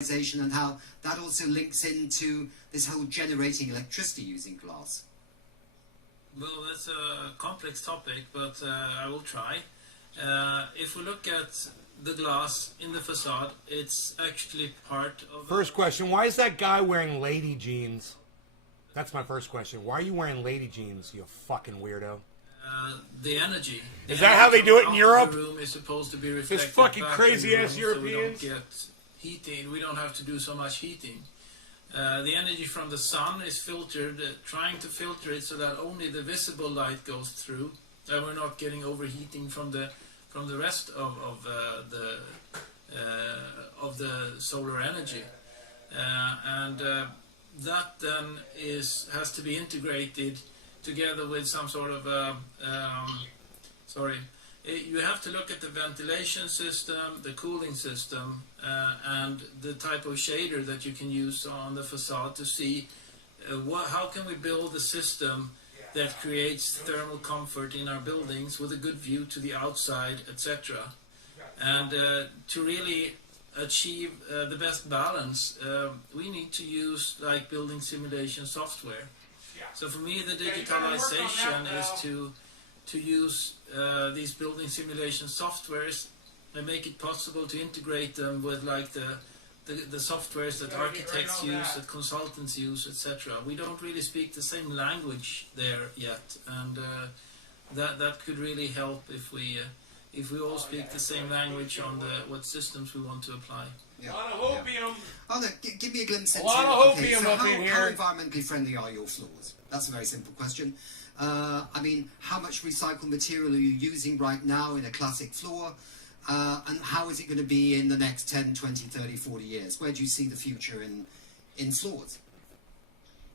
and how that also links into this whole generating electricity using glass. Well, that's a complex topic, but I will try. If we look at the glass in the facade, it's actually part of... First question, why is that guy wearing lady jeans? That's my first question. Why are you wearing lady jeans, you fucking weirdo? The energy. Is that how they do it in Europe? The room is supposed to be reflected. This fucking back crazy in the ass room, Europeans. So we don't get heating. We don't have to do so much heating. The energy from the sun is filtered, trying to filter it so that only the visible light goes through, and we're not getting overheating from the rest of the solar energy, and that then has to be integrated together with some sort of you have to look at the ventilation system, the cooling system, and the type of shader that you can use on the facade to see how can we build a system that creates thermal comfort in our buildings with a good view to the outside, etc. And to really achieve the best balance, we need to use like building simulation software. So for me, the digitalization is to use these building simulation softwares and make it possible to integrate them with like the softwares that architects use, that consultants use, etc. We don't really speak the same language there yet, and that could really help if we all speak the same language on what systems we want to apply. Yeah. A lot of hopium. Oh, no, give me a glimpse into Hopium up in here. How environmentally friendly are your floors? That's a very simple question. I mean, how much recycled material are you using right now in a classic floor? And how is it going to be in the next 10, 20, 30, 40 years? Where do you see the future in floors?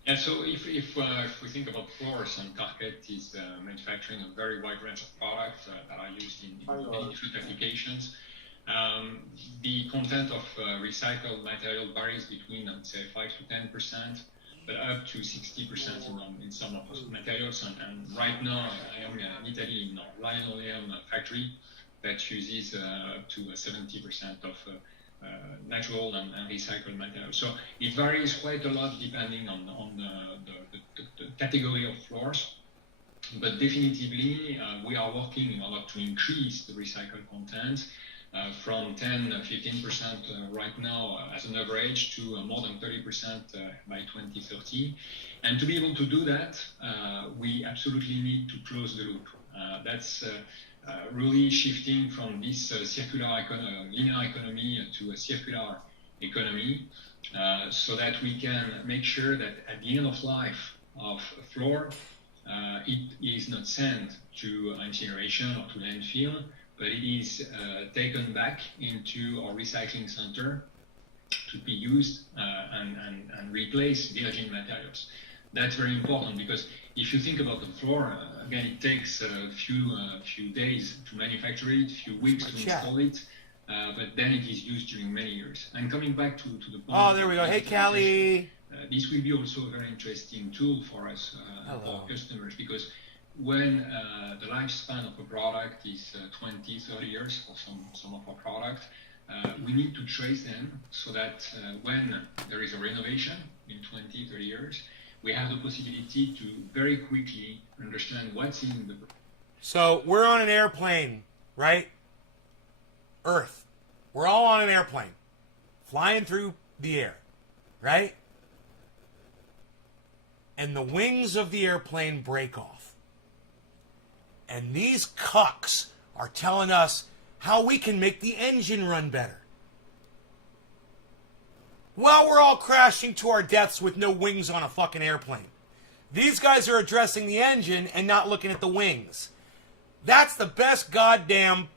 Yeah, so if we think about floors, and Cuck is manufacturing a very wide range of products that are used in many different applications. The content of recycled material varies between, I would say, 5 to 10%, but up to 60% in some of those materials. And right now, I am in Italy in a linoleum factory that uses up to 70% of natural and recycled material. So it varies quite a lot depending on the category of floors. But definitively, we are working in order to increase the recycled content from 10-15% right now as an average to more than 30% by 2030. And to be able to do that, we absolutely need to close the loop. That's really shifting from this linear economy to a circular economy, so that we can make sure that at the end of life of a floor, it is not sent to incineration or to landfill, but it is taken back into our recycling center to be used and replace virgin materials. That's very important, because if you think about the floor, again, it takes a few days to manufacture it, a few weeks to install it, but then it is used during many years. And coming back to the point... Oh, there we go. Hey, Callie! This will be also a very interesting tool for us, for our customers, because when the lifespan of a product is 20, 30 years for some of our products, we need to trace them so that when there is a renovation in 20, 30 years, we have the possibility to very quickly understand what's in the... So we're on an airplane, right? Earth. We're all on an airplane, flying through the air, right? And the wings of the airplane break off. And these cucks are telling us how we can make the engine run better. Well, we're all crashing to our deaths with no wings on a fucking airplane. These guys are addressing the engine and not looking at the wings. That's the best goddamn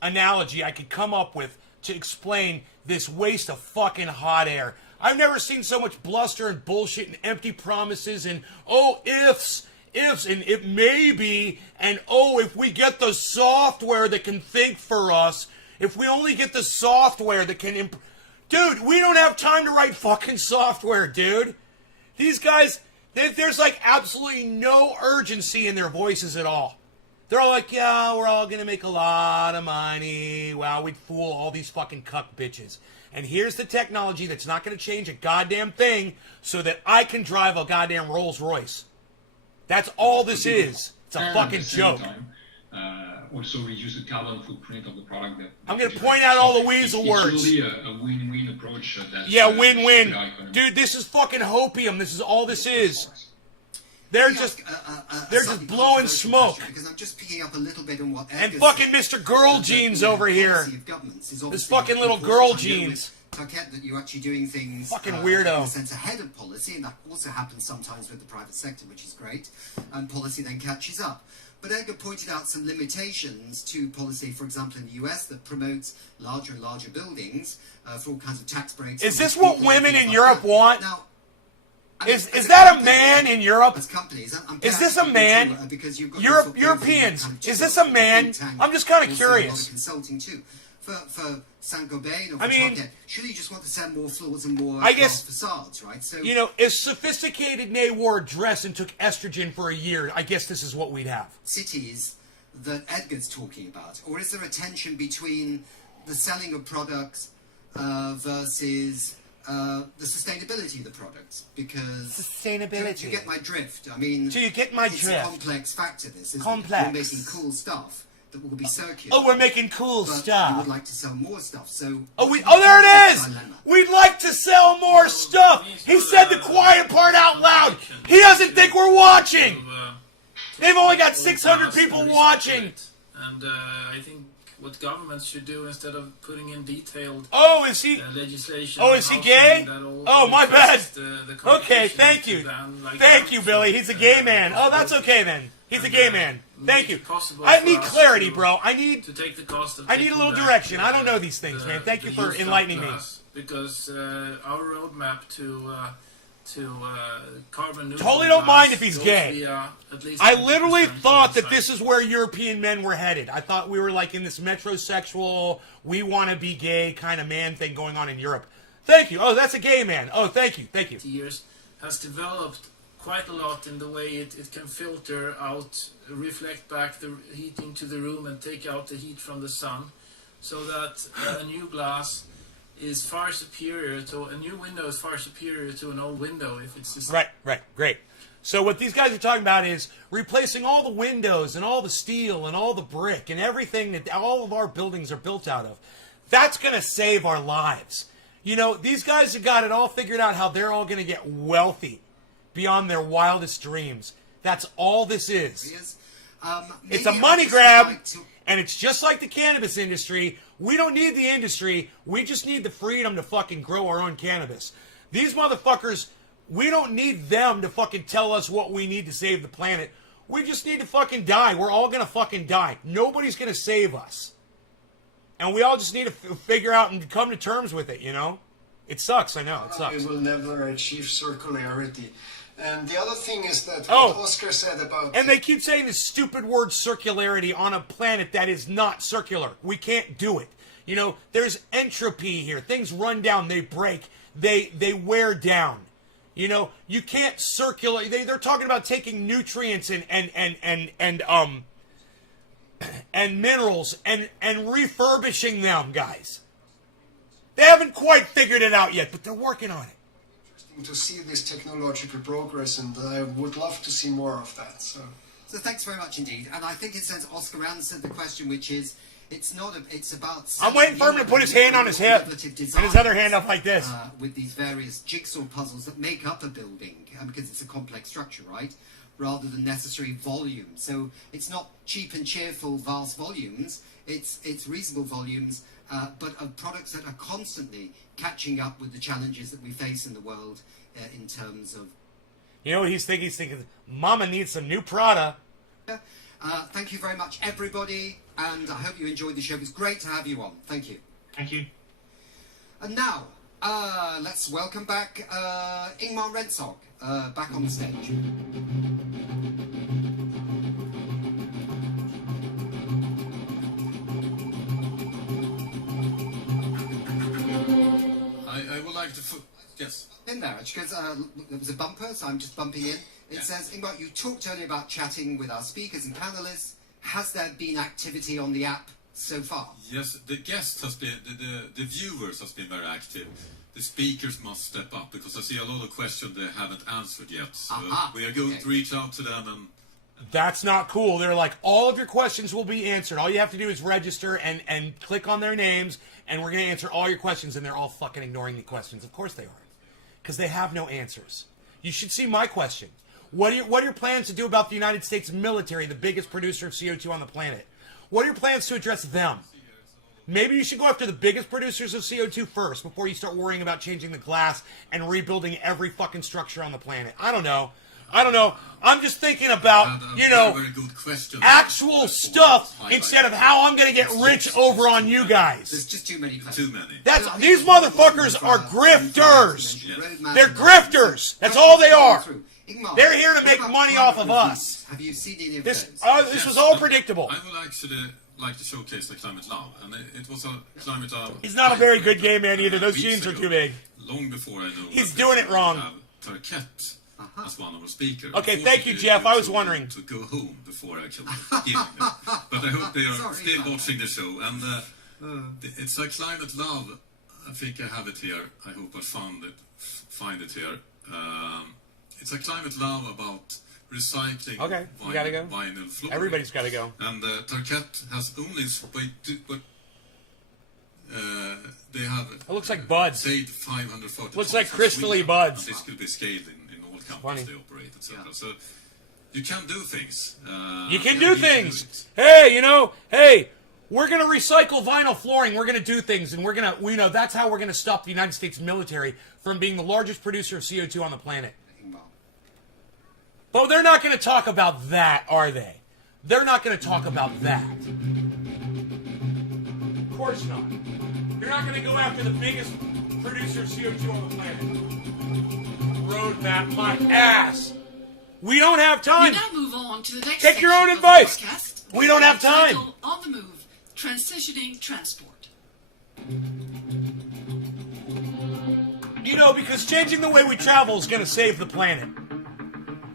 analogy I could come up with to explain this waste of fucking hot air. I've never seen so much bluster and bullshit and empty promises and, oh, ifs, and it may be, and oh, if we get the software that can think for us, if we only get the software that can... Dude, we don't have time to write fucking software, dude. These guys, there's like absolutely no urgency in their voices at all. They're all like, yeah, we're all going to make a lot of money. Wow, we'd fool all these fucking cuck bitches. And here's the technology that's not going to change a goddamn thing so that I can drive a goddamn Rolls Royce. That's all this is. It's a fucking joke. Also reduce the carbon footprint of the product. I'm going to point out all the weasel words. It's really a win-win approach. Yeah, win-win. Dude, this is fucking hopium. This is all this is. They're just blowing smoke. Because I'm just picking up a little bit on what and fucking Mr. Girl Jeans over here. This fucking little girl jeans. Cuck, that you're actually doing things fucking weirdo. in a sense ahead of policy, and that also happens sometimes with the private sector, which is great, and policy then catches up. But Edgar pointed out some limitations to policy, for example, in the US, that promotes larger and larger buildings for all kinds of tax breaks. Is this what women in Europe want? Now, is that a man in Europe? As companies, is this a man? Because you've got Europeans. Is this a man? I'm just kind of curious. Consulting too. For Saint-Gobain or for I mean, Target, surely you just want to send more floors and more facades, right? So you know, if sophisticated May wore a dress and took estrogen for a year, I guess this is what we'd have. Cities that Edgar's talking about, or is there a tension between the selling of products versus the sustainability of the products? Because sustainability. Do you get my drift? I mean, do you get my drift? It's a complex factor. This is complex. We're making cool stuff that will be circular. Oh, we're making cool but stuff. You would like to sell more stuff, so. Oh, there it is. We'd like to sell more stuff. He said the quiet part out loud. He doesn't think we're watching. They've only got 600 people watching. And I think what governments should do instead of putting in detailed legislation. Oh, is he gay? Oh, my bad. Okay, thank you. Thank you, Billy. He's a gay man. Oh, that's okay then. He's a gay man. Thank you. I need clarity, bro. I need to take the cost of. I need a little direction. I don't know these things, man. Thank you for enlightening me. Because our roadmap to carbon neutral. Totally don't mind if he's gay. I literally thought that this is where European men were headed. I thought we were like in this metrosexual, we want to be gay kind of man thing going on in Europe. Thank you. Oh, that's a gay man. Oh, thank you. Thank you. Years has developed quite a lot in the way it can filter out, reflect back the heat into the room and take out the heat from the sun, so that a new glass is far superior to a new window is far superior to an old window if it's just right, great. So what these guys are talking about is replacing all the windows and all the steel and all the brick and everything that all of our buildings are built out of. That's going to save our lives. You know, these guys have got it all figured out how they're all going to get wealthy beyond their wildest dreams. That's all this is. It's a money grab, and it's just like the cannabis industry. We don't need the industry. We just need the freedom to fucking grow our own cannabis. These motherfuckers, we don't need them to fucking tell us what we need to save the planet. We just need to fucking die. We're all gonna fucking die. Nobody's gonna save us. And we all just need to figure out and come to terms with it, you know? It sucks, I know, it sucks. We will never achieve circularity. And the other thing is that what Oscar said about... And they keep saying this stupid word circularity on a planet that is not circular. We can't do it. You know, there's entropy here. Things run down, they break, they wear down. You know, you can't circulate. They're talking about taking nutrients and minerals and refurbishing them, guys. They haven't quite figured it out yet, but they're working on it. To see this technological progress, and I would love to see more of that. So thanks very much indeed. And I think it says Oscar answered the question, which is, it's about. I'm waiting for him to put his hand on his hip and his other hand up like this. With these various jigsaw puzzles that make up a building, because it's a complex structure, right? Rather than necessary volume. So it's not cheap and cheerful, vast volumes. It's reasonable volumes. But of products that are constantly catching up with the challenges that we face in the world in terms of... You know what he's thinking? He's thinking, Mama needs some new Prada. Thank you very much, everybody, and I hope you enjoyed the show. It was great to have you on. Thank you. Thank you. And now, let's welcome back Ingmar Rentzog back on the stage. I would like to... Yes. In there, because there was a bumper, so I'm just bumping in. It says, Ingmar, you talked earlier about chatting with our speakers and panelists has there been activity on the app so far? Yes, the guest has been, the viewers has been very active. The speakers must step up because I see a lot of questions they haven't answered yet. So we are going to reach out to them and. That's not cool. They're like, all of your questions will be answered. All you have to do is register and click on their names, and we're going to answer all your questions, and they're all fucking ignoring the questions. Of course they are. Because they have no answers. You should see my question. What are your plans to do about the United States military, the biggest producer of CO2 on the planet? What are your plans to address them? Maybe you should go after the biggest producers of CO2 first before you start worrying about changing the glass and rebuilding every fucking structure on the planet. I don't know. I'm just thinking about, very good question. actual stuff instead of how I'm going to get rich over on you There's guys. just too many questions. Too many. These motherfuckers are grifters. Roadmap They're and grifters. That's all they are. Ingmar, They're here to what make about money climate off of us. reviews? Have you seen any of This those? was all predictable. I would actually like to showcase the Climate Lab, and it was a Climate Lab. He's not a very good gay man either. Those jeans are too big. Long before I know. He's that doing they it wrong. have Turquette as one of our speakers. Okay, thank you, Jeff. I was wondering. To go home before I killed him. But I hope they are still watching the show. And it's a Climate Lab. I think I have it here. I hope I find it here. It's a Climate Lab about recycling you gotta go. vinyl flooring. Everybody's got to go. And Turquette has only they have. It looks like buds. Saved 540. Looks like tons in crystally Sweden. buds. And this could be scaled in all Funny. countries they operate, etc. So you can do things. You can do things. Hey, hey, we're going to recycle vinyl flooring. We're going to do things, and that's how we're going to stop the United States military from being the largest producer of CO2 on the planet. But they're not going to talk about that, are they? They're not going to talk about that. Of course not. You're not going to go after the biggest producer of CO2 on the planet. Roadmap my ass. We don't have time. We now move on to the next Take your section own of the advice. podcast. We don't have time. Title, On the Move, Transitioning Transport. Because changing the way we travel is going to save the planet.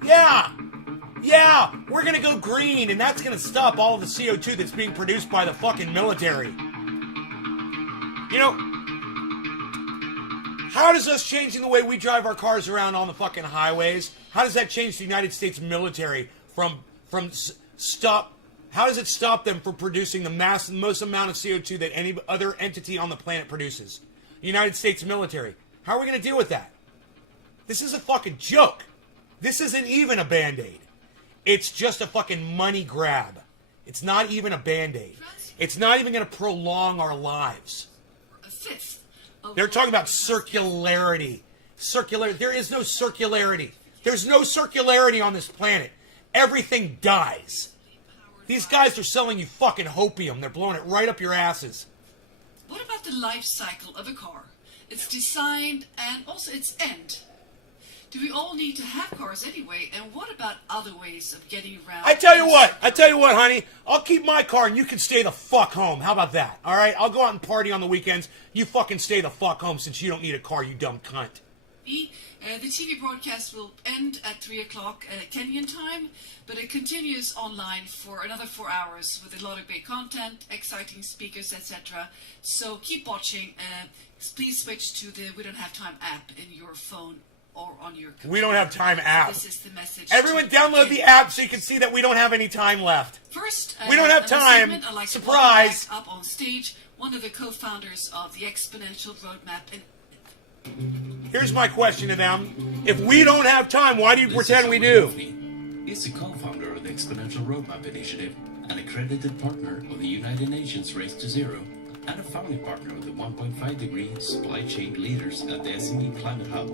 Yeah, we're going to go green, and that's going to stop all of the CO2 that's being produced by the fucking military. How does us changing the way we drive our cars around on the fucking highways, how does that change the United States military how does it stop them from producing the most amount of CO2 that any other entity on the planet produces? The United States military. How are we going to deal with that? This is a fucking joke. This isn't even a Band-Aid. It's just a fucking money grab. It's not even a Band-Aid. It's not even going to prolong our lives. A fifth. They're talking about circularity. There is no circularity. There's no circularity on this planet. Everything dies. These guys are selling you fucking hopium. They're blowing it right up your asses. What about the life cycle of a car? Its design and also its end. Do we all need to have cars anyway? And what about other ways of getting around? I tell you what, honey. I'll keep my car and you can stay the fuck home. How about that? All right? I'll go out and party on the weekends. You fucking stay the fuck home since you don't need a car, you dumb cunt. The TV broadcast will end at 3 o'clock Kenyan time, but it continues online for another 4 hours with a lot of great content, exciting speakers, etc. So keep watching. Please switch to the We Don't Have Time app in your phone or on your computer. We Don't Have Time app. This is the message. Everyone download the app so you can see that we don't have any time left. First, we don't have time. I'd like Surprise. to welcome back up on stage one of the co-founders of the Exponential Roadmap. Here's my question to them. If we don't have time, why do you pretend we do? He's the co-founder of the Exponential Roadmap Initiative, an accredited partner of the United Nations Race to Zero, and a founding partner of the 1.5 Degree Supply Chain Leaders at the SME Climate Hub.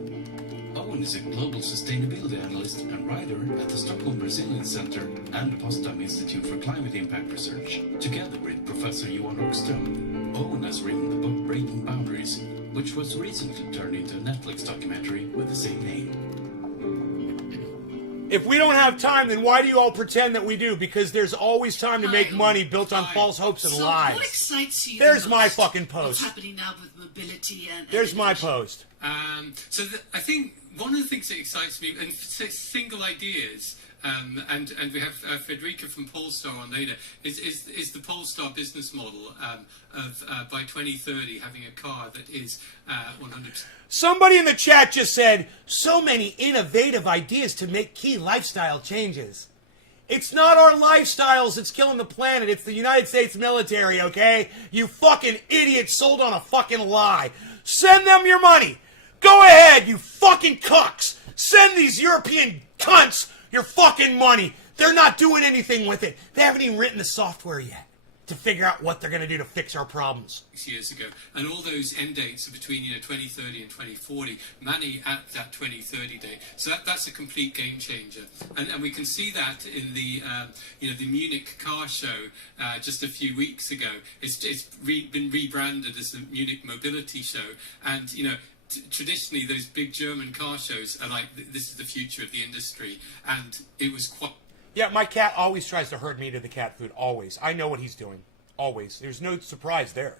Owen is a global sustainability analyst and writer at the Stockholm Resilience Center and the Potsdam Institute for Climate Impact Research. Together with Professor Johan Rockström, Owen has written the book Breaking Boundaries, which was recently turned into a Netflix documentary with the same name. If we don't have time, then why do you all pretend that we do? Because there's always time to make money built on false hopes and lies. What excites you There's the my most? fucking post. What's happening now with mobility and There's my innovation? post. I think one of the things that excites me, and single ideas, And we have Frederica from Polestar on later. Is the Polestar business model of by 2030 having a car that is 100%? Somebody in the chat just said, so many innovative ideas to make key lifestyle changes. It's not our lifestyles that's killing the planet. It's the United States military, okay? You fucking idiots sold on a fucking lie. Send them your money. Go ahead, you fucking cucks. Send these European cunts your fucking money. They're not doing anything with it. They haven't even written the software yet to figure out what they're going to do to fix our problems. 6 years ago, and all those end dates are between 2030 and 2040. Many at that 2030 date, so that's a complete game changer. And we can see that in the the Munich car show just a few weeks ago. It's been rebranded as the Munich Mobility Show, and traditionally those big German car shows are like this is the future of the industry, and it was quite. Yeah, my cat always tries to herd me to the cat food. Always. I know what he's doing. Always. There's no surprise there.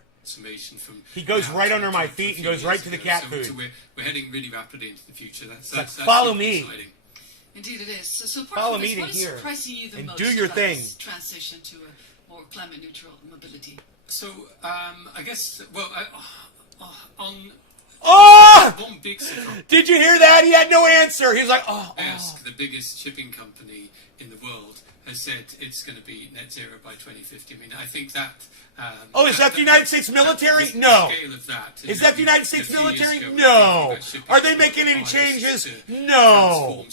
He goes right under my feet and goes right to the cat food. So we're heading really rapidly into the future. That's follow me. Exciting. Indeed it is. So follow me what is here surprising you the and most do your about thing. This transition to a more climate neutral mobility? So I guess on. Oh! One big surprise. Did you hear that? He had no answer. He was like, the biggest shipping company in the world has said it's going to be net zero by 2050. I mean, I think that. Is that the United States military? No. Is that the United States military? No. Are they making any changes? No.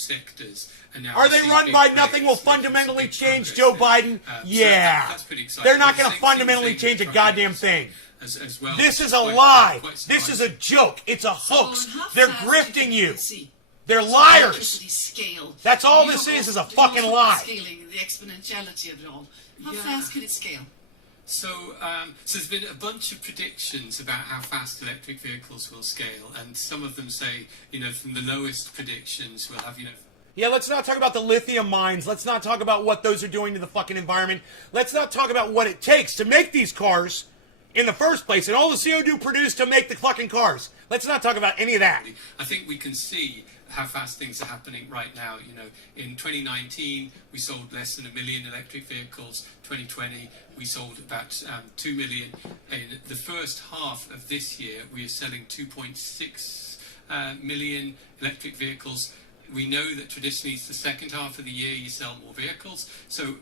Are they run by nothing will fundamentally change Joe Biden? Yeah. They're not going to fundamentally change a goddamn thing. As well. This is a lie. This is a joke. It's a hoax. They're grifting you. They're liars. That's all this is a fucking lie. Scaling, the exponentiality of it all. How fast can it scale? So there's been a bunch of predictions about how fast electric vehicles will scale, and some of them say, from the lowest predictions, we'll have, Yeah, let's not talk about the lithium mines. Let's not talk about what those are doing to the fucking environment. Let's not talk about what it takes to make these cars in the first place and all the CO2 produced to make the fucking cars. Let's not talk about any of that. I think we can see how fast things are happening right now. In 2019, we sold less than 1 million electric vehicles. 2020, we sold about 2 million. In the first half of this year, we are selling 2.6 million electric vehicles. We know that traditionally it's the second half of the year you sell more vehicles. So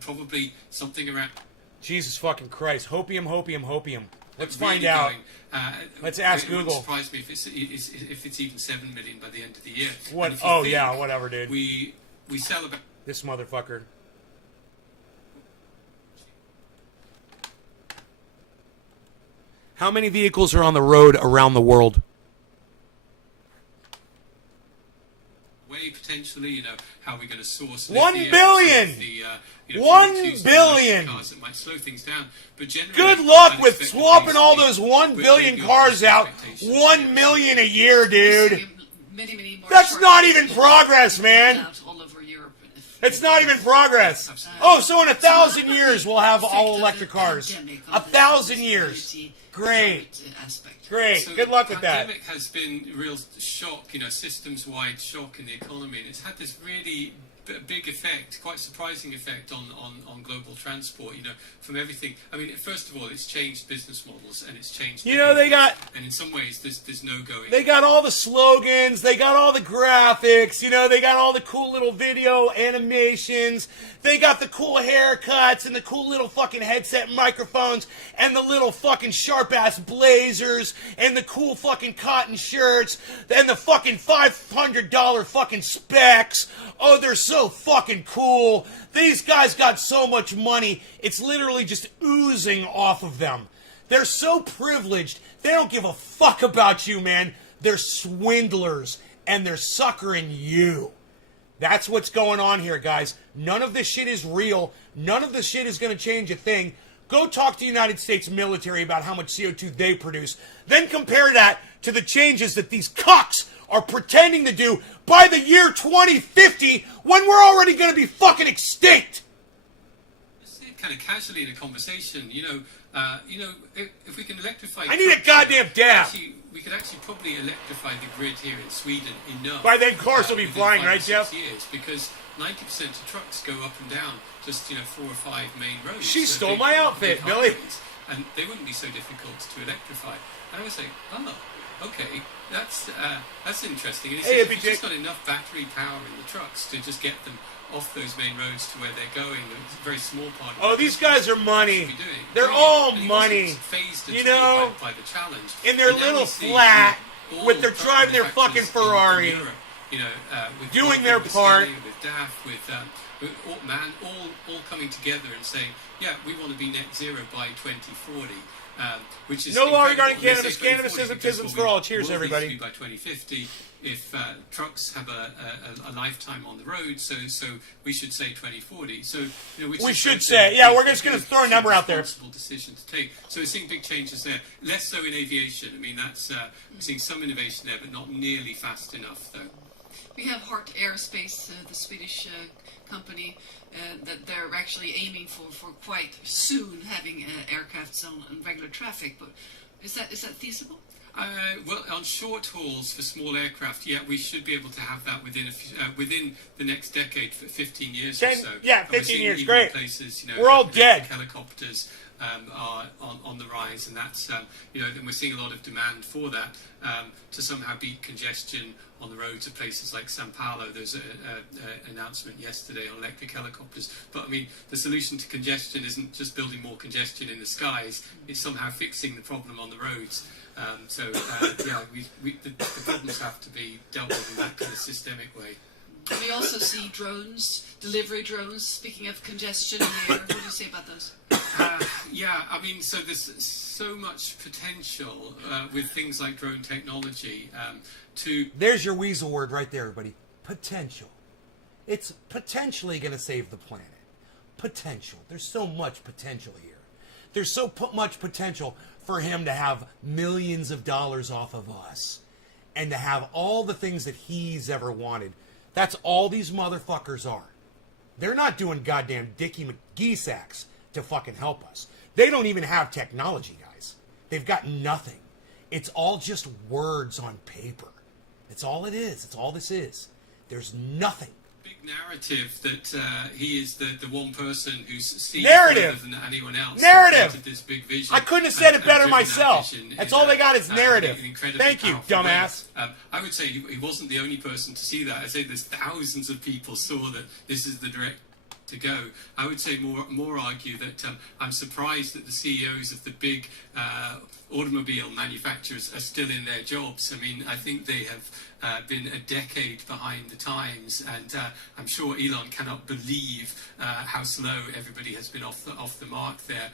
probably something around... Jesus fucking Christ. Hopium, hopium, hopium. Let's find out. Let's ask Google. It wouldn't surprise me if it's even 7 million by the end of the year. What? Oh, yeah, whatever, dude. We sell about... This motherfucker. How many vehicles are on the road around the world? Potentially, how are we going to source 1 billion! 1 billion! Cars that might slow things down, but good luck with swapping all those 1 billion cars out. 1 million a year, dude. That's not even progress, man. It's not even progress. Oh, so in 1,000 years we'll have all electric cars. 1,000 years. Great. Great. So good luck with that. The pandemic has been a real shock, systems-wide shock in the economy, and it's had this really big effect, quite surprising effect on global transport, from everything. I mean, first of all, it's changed business models, and it's changed... they got... And in some ways, there's no going... They got all the slogans, they got all the graphics, they got all the cool little video animations, they got the cool haircuts, and the cool little fucking headset microphones, and the little fucking sharp-ass blazers, and the cool fucking cotton shirts, and the fucking $500 fucking specs. Oh, they're so fucking cool. These guys got so much money, it's literally just oozing off of them. They're so privileged, they don't give a fuck about you, man. They're swindlers, and they're suckering you. That's what's going on here, guys. None of this shit is real. None of this shit is going to change a thing. Go talk to the United States military about how much CO2 they produce. Then compare that to the changes that these cucks are pretending to do by the year 2050 when we're already going to be fucking extinct. kind of casually in a conversation, if we can electrify... I need a goddamn dab! We could actually probably electrify the grid here in Sweden enough. By then cars will be flying, right, Jeff? Years, because 90% of trucks go up and down just 4 or 5 main roads. She stole my outfit, Billy. And they wouldn't be so difficult to electrify. And I would say, okay, that's interesting. And if you've just got enough battery power in the trucks to just get them off those main roads to where they're going, it's a very small part of these guys are money. They're all money. By the challenge. In their little flat, they're driving their fucking Ferrari, doing their part. With DAF, with all coming together and saying, yeah, we want to be net zero by 2040. Which is no law regarding cannabis. Cannabis isn't for all. Cheers, everybody. By 2050, if trucks have a lifetime on the road, so we should say 2040. So we should say, yeah, we're just going to throw a number out there. Responsible decision to take. So we're seeing big changes there. Less so in aviation. I mean, that's we're seeing some innovation there, but not nearly fast enough, though. We have Heart Aerospace, the Swedish company, that they're actually aiming for quite soon having aircrafts on regular traffic. But is that feasible? Well, on short hauls for small aircraft, yeah, we should be able to have that within the next decade, for 15 years or so. Yeah, 15 years, great. Places, we're all dead. Helicopters are on the rise, and that's and we're seeing a lot of demand for that to somehow beat congestion on the roads of places like Sao Paulo. There's an announcement yesterday on electric helicopters. But I mean, the solution to congestion isn't just building more congestion in the skies. It's somehow fixing the problem on the roads. The problems have to be dealt with in that kind of systemic way. We also see drones, delivery drones. Speaking of congestion in the air, what do you say about those? So there's so much potential with things like drone technology There's your weasel word right there, everybody. Potential. It's potentially going to save the planet. Potential. There's so much potential here. There's so much potential for him to have millions of dollars off of us and to have all the things that he's ever wanted. That's all these motherfuckers are. They're not doing goddamn Dickie McGee sacks to fucking help us. They don't even have technology, guys. They've got nothing. It's all just words on paper. It's all it is. It's all this is. There's nothing. Big narrative that he is the one person who's seen narrative further than anyone else. Narrative. This big vision. I couldn't have said it better myself. That's all they got is narrative. Thank you, dumbass. I would say he wasn't the only person to see that. I'd say there's thousands of people saw that this is the direct to go. I would say more argue that I'm surprised that the CEOs of the big automobile manufacturers are still in their jobs. I mean, I think they have been a decade behind the times, and I'm sure Elon cannot believe how slow everybody has been off the mark there.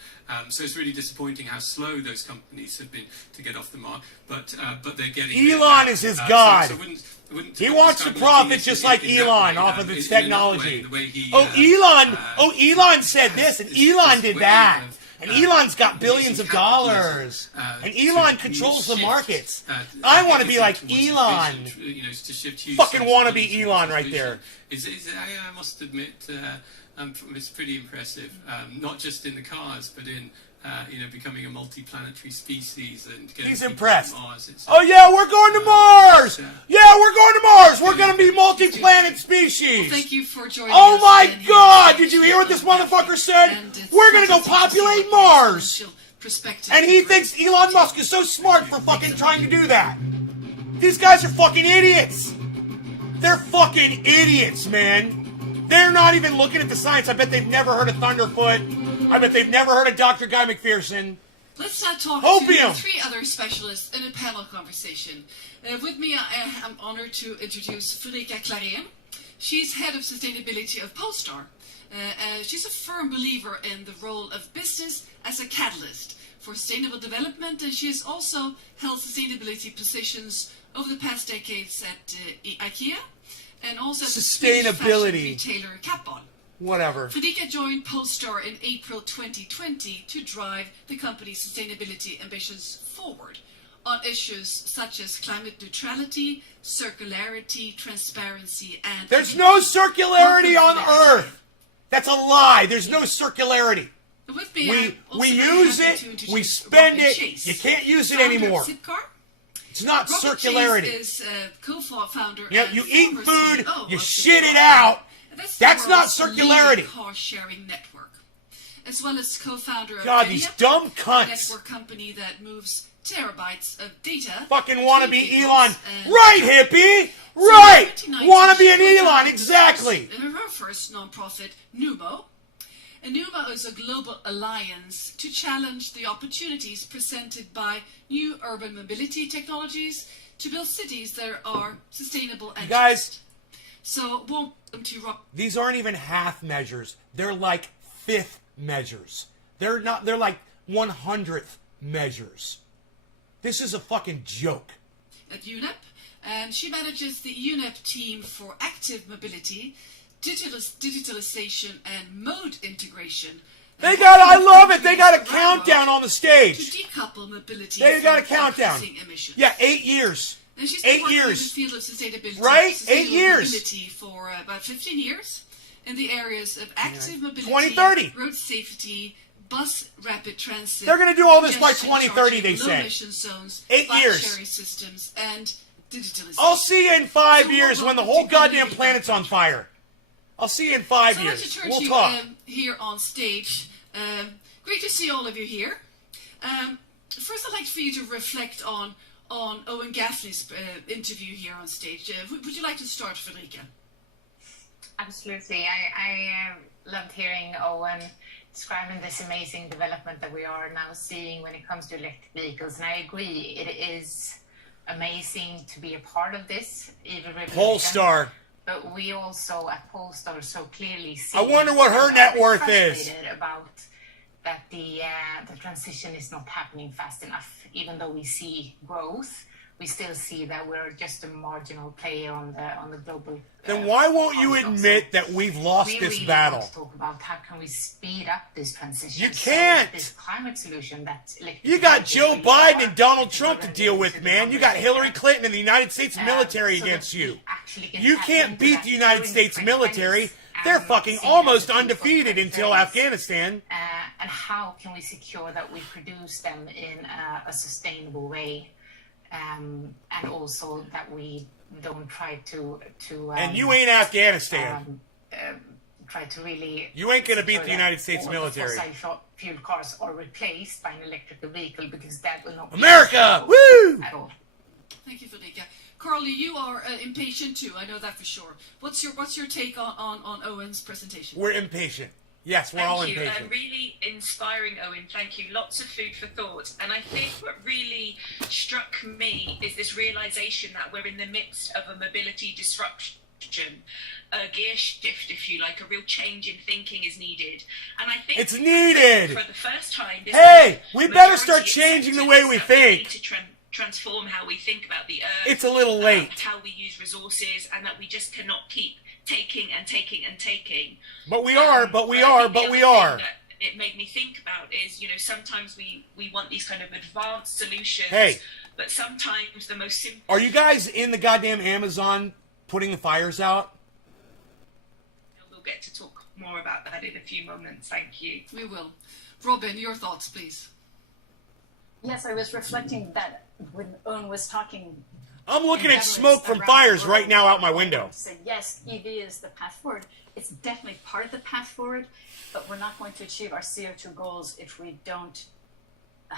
So it's really disappointing how slow those companies have been to get off the mark. But they're getting Elon is his god. Wouldn't he wants to profit just like Elon off of its technology. Elon said this, and Elon did that. And Elon's got billions of dollars. And Elon controls the markets. I want to be like Elon. Fucking want to be Elon right there. I must admit, it's pretty impressive. Not just in the cars, but in becoming a multi-planetary species and getting He's impressed. To Mars. Oh yeah, we're going to Mars. Yeah, we're going to Mars. We're going to be multi-planet species. Well, thank you for joining us. Oh my God! Did you hear what this motherfucker said? We're going to go populate Mars. And he thinks Elon Musk is so smart for fucking trying to do that. These guys are fucking idiots. They're fucking idiots, man. They're not even looking at the science. I bet they've never heard of Thunderfoot. I bet they've never heard of Dr. Guy McPherson. Let's not talk Opium. to 3 other specialists in a panel conversation. With me, I'm honored to introduce Fredrika Klarén. She's head of sustainability of Polestar. She's a firm believer in the role of business as a catalyst for sustainable development, and she has also held sustainability positions over the past decades at IKEA and also at sustainability the Swedish fashion retailer Kappahl. Whatever. Fredrika joined Polestar in April 2020 to drive the company's sustainability ambitions forward on issues such as climate neutrality, circularity, transparency, and... There's no circularity on Earth! That's a lie! There's no circularity! With me, we use it, we spend it. You can't use it anymore. It's not Robert circularity. Chase is co-founder. Yep, and you eat former food, CEO you of shit the it out. That's not world's circularity. leading car-sharing network, as well as co-founder of God, these dumb a cunts. network company that moves terabytes of data. Fucking wanna be between Elon. vehicles and- Right, hippie? So Right! in 2019, Wanna be an she Elon, co-founded exactly. Her first non-profit, Numo. And Numo is a global alliance to challenge the opportunities presented by new urban mobility technologies to build cities that are sustainable and Guys, just. So, welcome to Rob. these aren't even half measures. They're like fifth measures. They're like 100th measures. This is a fucking joke. At UNEP, and she manages the UNEP team for active mobility, digitalization, and mode integration. I love it. They got a countdown on the To stage. decouple mobility. They got a from countdown. increasing emissions. Yeah, 8 years. And she's 8 been working years. in the field of sustainability, Right? 8 sustainable years. mobility for about 15 years in the areas of active mobility, 2030. road safety, bus rapid transit. They're gonna do all this by congestion 2030, they charging, say. low emission zones, 8 bike years. sharing systems, and digitalization. I'll see you in 5 So years we'll when the welcome whole to goddamn community planet's on backpage. fire. I'll see you in 5 So I'd like to years. turn We'll to you talk. here on stage. Great to see all of you here. First, I'd like for you to reflect on Owen Gaffney's interview here on stage. Would you like to start, Fredrika? Absolutely. I loved hearing Owen describing this amazing development that we are now seeing when it comes to electric vehicles. And I agree, it is amazing to be a part of this EV revolution. Polestar. But we also at Polestar so clearly see. I wonder what her net I'm worth is. frustrated about that the transition is not happening fast enough. Even though we see growth, we still see that we're just a marginal player on the global. Then why won't you horizon. admit that we've lost We this really battle? want to talk about how can we speed up this transition. You can't. So this climate solution that You got Joe Biden and Donald Trump to deal with, man. You got Hillary Clinton and the United States military against you. You can't beat the United States military. They're fucking almost undefeated until Afghanistan. And how can we secure that we produce them in a sustainable way, and also that we don't try to And you ain't Afghanistan. Try to really. You ain't gonna beat secure the that United States all military. the fossil fuel cars are replaced by an electrical vehicle, because that will not be America! sustainable Woo! at all. Thank you, Fredrika. Carly, you are impatient too. I know that for sure. What's your take on Owen's presentation? We're impatient. Yes, we're all Thank you. impatient. Really inspiring, Owen. Thank you. Lots of food for thought. And I think what really struck me is this realization that we're in the midst of a mobility disruption, a gear shift, if you like, a real change in thinking is needed. And I think It's needed. for the first time. This Hey, we better majority start changing the acceptance way we that think. need to transform how we think about the earth. It's a little late. How we use resources, and that we just cannot keep taking and taking and taking. But we are, but we I are, think the but we other are. thing that it made me think about is, sometimes we want these kind of advanced solutions. Hey. But sometimes the most simple. Are you guys in the goddamn Amazon putting the fires out? We'll get to talk more about that in a few moments. Thank you. We will. Robin, your thoughts, please. Yes, I was reflecting that when Owen was talking. I'm looking at smoke from fires right now out my window. Said yes, EV is the path forward. It's definitely part of the path forward, but we're not going to achieve our CO2 goals if we don't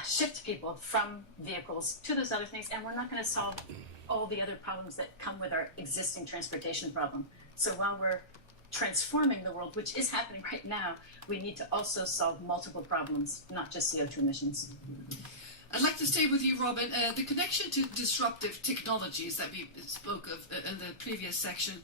shift people from vehicles to those other things, and we're not going to solve all the other problems that come with our existing transportation problem. So while we're transforming the world, which is happening right now, we need to also solve multiple problems, not just CO2 emissions. I'd like to stay with you, Robin. The connection to disruptive technologies that we spoke of in the previous section,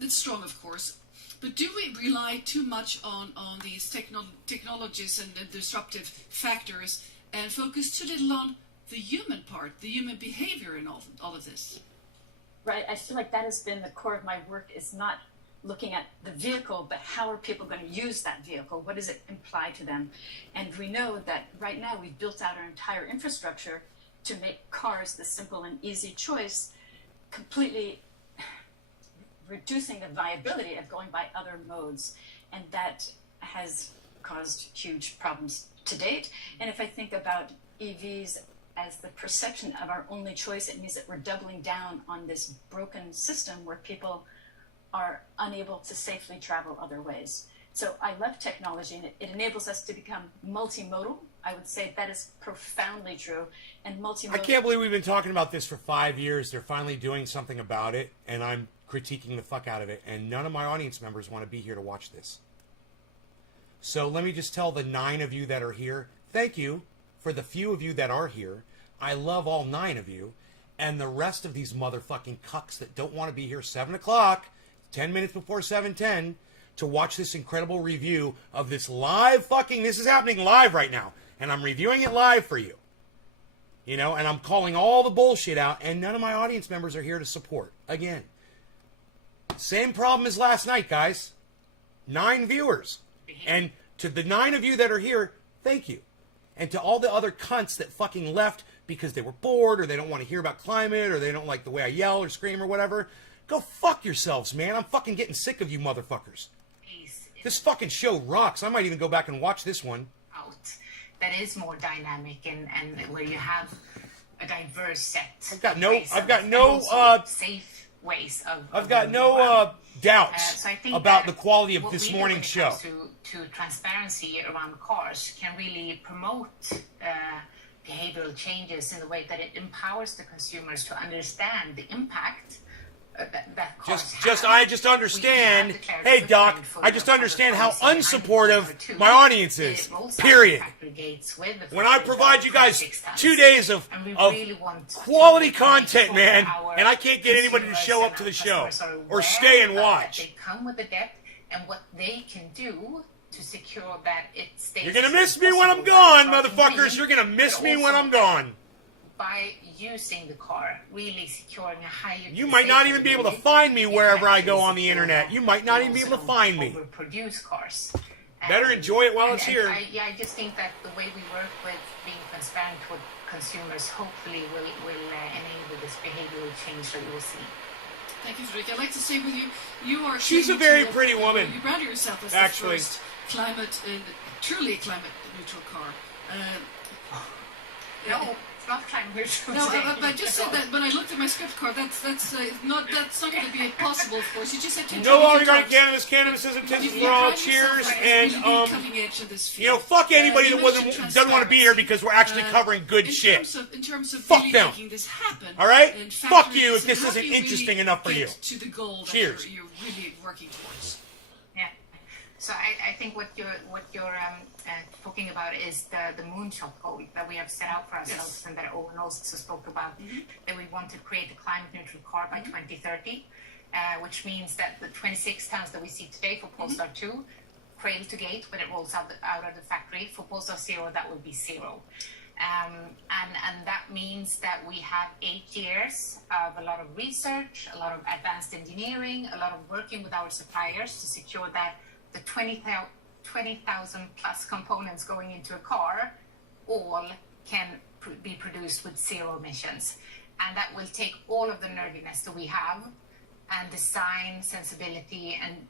it's strong, of course. But do we rely too much on these technologies and disruptive factors and focus too little on the human part, the human behavior in all of this? Right. I feel like that has been the core of my work, is not looking at the vehicle, but how are people going to use that vehicle? What does it imply to them? And we know that right now we've built out our entire infrastructure to make cars the simple and easy choice, completely reducing the viability of going by other modes. And that has caused huge problems to date. And if I think about EVs as the perception of our only choice, it means that we're doubling down on this broken system where people are unable to safely travel other ways. So I love technology, and it enables us to become multimodal. I would say that is profoundly true. And multimodal... I can't believe we've been talking about this for 5 years. They're finally doing something about it, and I'm critiquing the fuck out of it. And none of my audience members want to be here to watch this. So let me just tell the 9 of you that are here, thank you for the few of you that are here. I love all 9 of you. And the rest of these motherfucking cucks that don't want to be here 7 o'clock, 10 minutes before 7:10, to watch this incredible review of this live fucking... This is happening live right now. And I'm reviewing it live for you. You know, and I'm calling all the bullshit out, and none of my audience members are here to support. Again. Same problem as last night, guys. 9 viewers. And to the 9 of you that are here, thank you. And to all the other cunts that fucking left because they were bored, or they don't want to hear about climate, or they don't like the way I yell or scream or whatever, go fuck yourselves, man. I'm fucking getting sick of you motherfuckers. This fucking show rocks. I might even go back and watch this one. That is more dynamic and where you have a diverse set. I've got no safe ways of. I've got no doubts so I think about the quality of this morning's show. To transparency around cars can really promote behavioral changes in the way that it empowers the consumers to understand the impact that cars have. I just understand. Hey, Doc, I just understand how unsupportive my audience is. Period. When I provide you guys 2 days of quality content, man, and I can't get anybody to show up to the show or stay and watch. They come with the depth and what they can do to secure that it stays. You're gonna miss me when I'm gone, motherfuckers. You're gonna miss me when I'm gone. By using the car, really securing a higher... You might not even be able to find me wherever I go on the internet. You might not even be able to find me. Produce cars. Better enjoy it while it's here. I just think that the way we work with being transparent with consumers hopefully will enable this behavioral change that you will see. Thank you, Frederick. I'd like to say with you, you are... She's a very pretty woman. You brand yourself as actually the first truly climate neutral car. No. Not climate neutral. No, I just said that when I looked at my script card, that's not going to be possible, of course. You just said to no organic cannabis. Cannabis is intended for all. Cheers, and fuck anybody that doesn't want to be here because we're actually covering good shit. In terms of fuck really them. making this happen. All right, fuck you if this isn't interesting enough for you. To the goal that Cheers. You're really working towards. Yeah. So I think what you're talking about is the moonshot goal that we have set out for ourselves, and that Owen also spoke about, that we want to create a climate neutral car by 2030, which means that the 26 tons that we see today for Polestar 2, cradle to gate, when it rolls out of the factory, for Polestar 0, that will be 0. And that means that we have 8 years of a lot of research, a lot of advanced engineering, a lot of working with our suppliers to secure that the 20,000 plus components going into a car all can be produced with 0 emissions. And that will take all of the nerdiness that we have and design, sensibility, and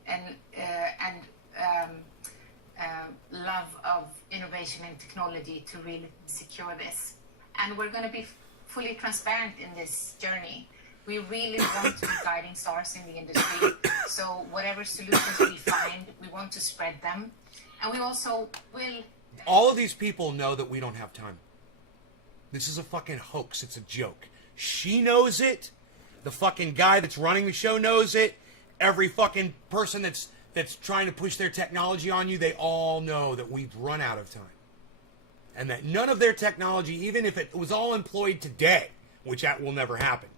love of innovation and technology to really secure this. And we're going to be fully transparent in this journey. We really want to be guiding stars in the industry. So whatever solutions we find, we want to spread them. And we also will... All of these people know that we don't have time. This is a fucking hoax. It's a joke. She knows it. The fucking guy that's running the show knows it. Every fucking person that's trying to push their technology on you, they all know that we've run out of time. And that none of their technology, even if it was all employed today, which that will never happen,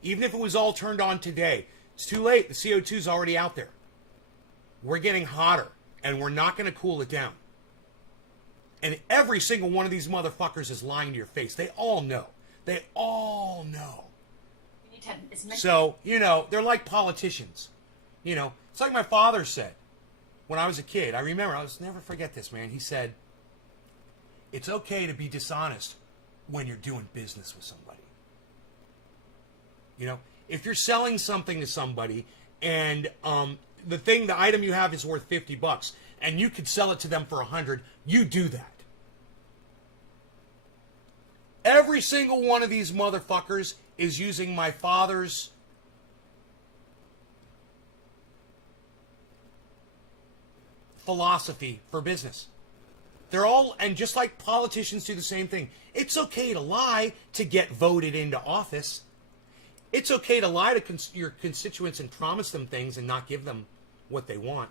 even if it was all turned on today, it's too late. The CO2's already out there. We're getting hotter, and we're not going to cool it down. And every single one of these motherfuckers is lying to your face. They all know. They all know. So, they're like politicians. It's like my father said when I was a kid. I remember, I'll never forget this, man. He said, it's okay to be dishonest when you're doing business with somebody. If you're selling something to somebody and the item you have is worth $50, and you could sell it to them for $100, you do that. Every single one of these motherfuckers is using my father's philosophy for business. They're all, and just like politicians do the same thing. It's okay to lie to get voted into office. It's okay to lie to your constituents and promise them things and not give them what they want.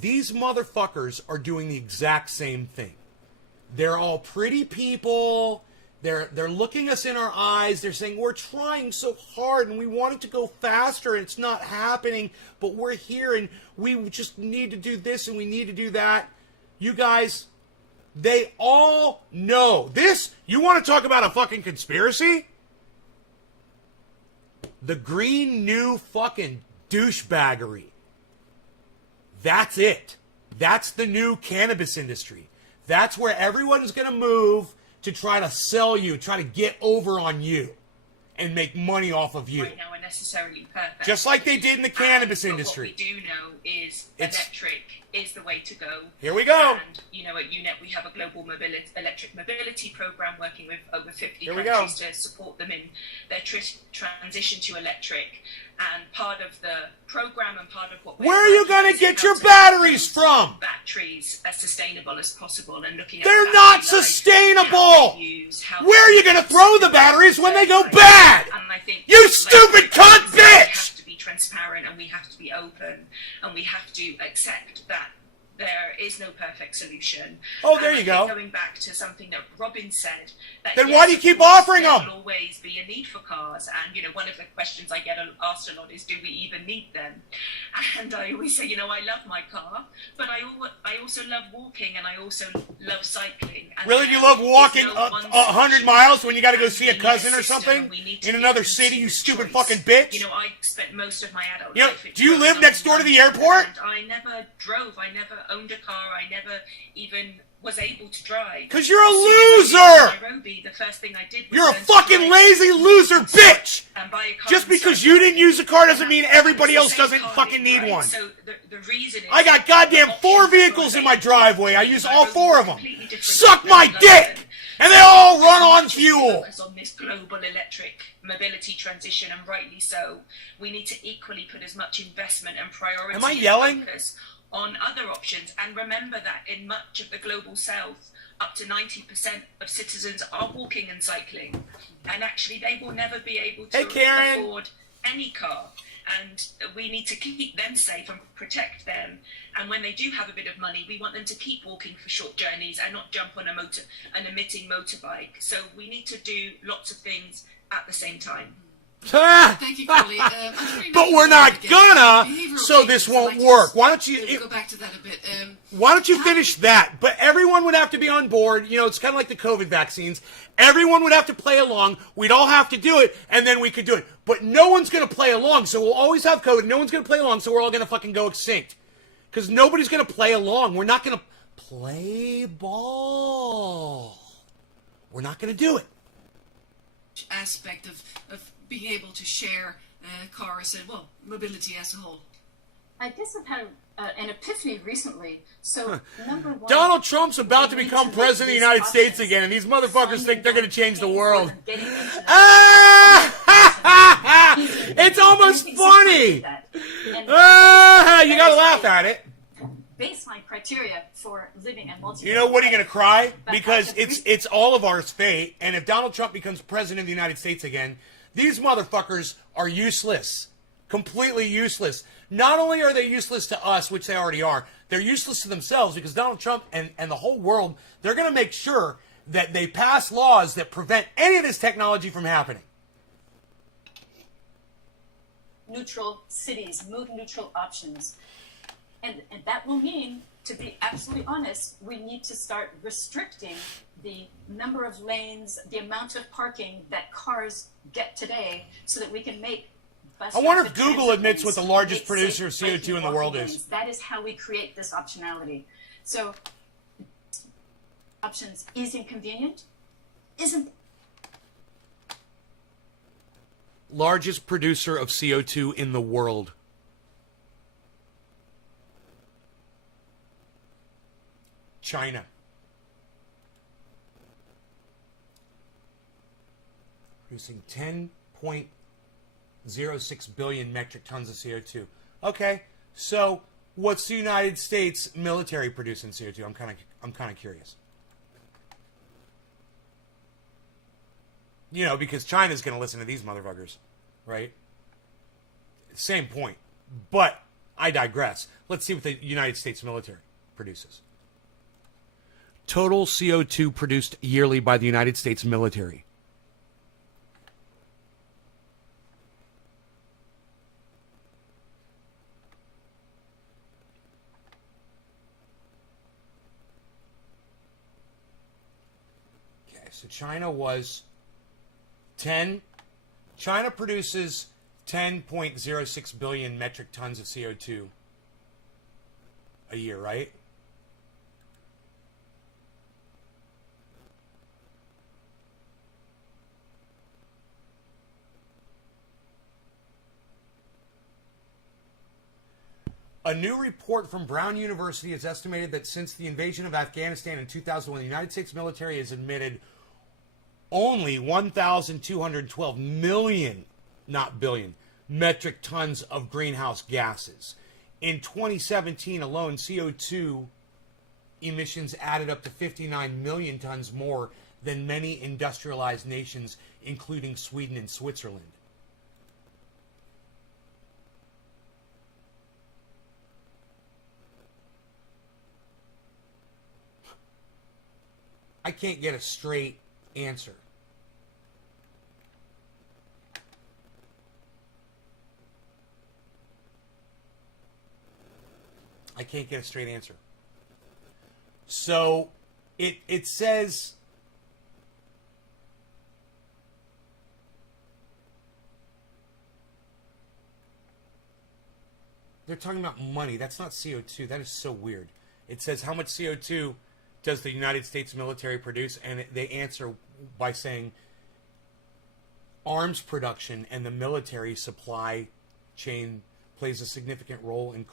These motherfuckers are doing the exact same thing. They're all pretty people. They're looking us in our eyes. They're saying, we're trying so hard and we want it to go faster and it's not happening, but we're here and we just need to do this and we need to do that. You guys, they all know this. You want to talk about a fucking conspiracy? The green new fucking douchebaggery. That's it. That's the new cannabis industry. That's where everyone's going to move to try to sell you, try to get over on you and make money off of you. Right now are necessarily perfect. Just like they did in the cannabis industry. What we do know is electric is the way to go. Here we go. And, you know, at UNEP we have a global electric mobility program working with over 50 Here we countries to support them in their transition to electric. And part of the program and part of what we're Where are you going to get your batteries from? Batteries as sustainable as possible and looking at They're not sustainable. Where are you going to throw the batteries when they go bad? And I think you stupid cunt bitch! We have to be transparent and we have to be open and we have to accept that there is no perfect solution. Oh, there you go. Going back to something that Robin said. That then why do you keep offering them? There will always be a need for cars. And, you know, one of the questions I get asked a lot is, do we even need them? And I always say, you know, I love my car, but I also love walking and I also love cycling. And really? Do you love walking 100 miles when you got to go see a cousin or something in another city, you stupid fucking bitch? You know, I spent most of my adult life... Do you live next door to the airport? And I never drove. I never owned a car. I never even was able to drive. Because you're a loser! Nairobi, the first thing I did was you're a fucking lazy loser bitch! And buy a car. Just because you didn't use a car doesn't mean everybody else doesn't fucking need one. So the reason is I got goddamn 4 vehicles in my driveway. I use all 4 of them. Suck my dick! And they all run on fuel! Focus on this global electric mobility transition, and rightly so. We need to equally put as much investment and priority Am I yelling? And focus on other options. And remember that in much of the global south, up to 90% of citizens are walking and cycling. And actually they will never be able to afford any car. And we need to keep them safe and protect them. And when they do have a bit of money, we want them to keep walking for short journeys and not jump on an emitting motorbike. So we need to do lots of things at the same time. Thank you, Carly. But we're not gonna, so this won't work. Why don't you go back to that a bit? Why don't you finish that? But everyone would have to be on board. You know, it's kind of like the COVID vaccines. Everyone would have to play along. We'd all have to do it, and then we could do it. But no one's gonna play along, so we'll always have COVID. No one's gonna play along, so we're all gonna fucking go extinct. Because nobody's gonna play along. We're not gonna play ball. We're not gonna do it. Aspect of being able to share cars and, well, mobility as a whole. I guess I've had an epiphany recently. So, number one... Donald Trump's about to become president of the United States again, and these motherfuckers think they're going to change the world. It's almost funny! You gotta laugh at it. Baseline criteria for living and multi. You know what, are you going to cry? Because it's all of ours fate, and if Donald Trump becomes president of the United States again, these motherfuckers are useless. Completely useless. Not only are they useless to us, which they already are, they're useless to themselves because Donald Trump and the whole world, they're going to make sure that they pass laws that prevent any of this technology from happening. Neutral cities, mood neutral options. And that will mean, to be absolutely honest, we need to start restricting the number of lanes, the amount of parking that cars get today so that we can make bus I wonder if traffic Google admits what the largest make producer of safe CO2 in the world is. That is how we create this optionality. So, options is inconvenient, isn't. Largest producer of CO2 in the world. China. Producing 10.06 billion metric tons of CO2. Okay, so what's the United States military producing CO2? I'm kind of curious. You know, because China's going to listen to these motherfuckers, right? Same point. But I digress. Let's see what the United States military produces. Total CO2 produced yearly by the United States military. Okay, so China produces 10.06 billion metric tons of CO2 a year, right? A new report from Brown University has estimated that since the invasion of Afghanistan in 2001, the United States military has emitted only 1,212 million, not billion, metric tons of greenhouse gases. In 2017 alone, CO2 emissions added up to 59 million tons more than many industrialized nations, including Sweden and Switzerland. I can't get a straight answer. I can't get a straight answer. So it says they're talking about money. That's not CO2. That is so weird. It says how much CO2 does the United States military produce, and they answer by saying arms production and the military supply chain plays a significant role in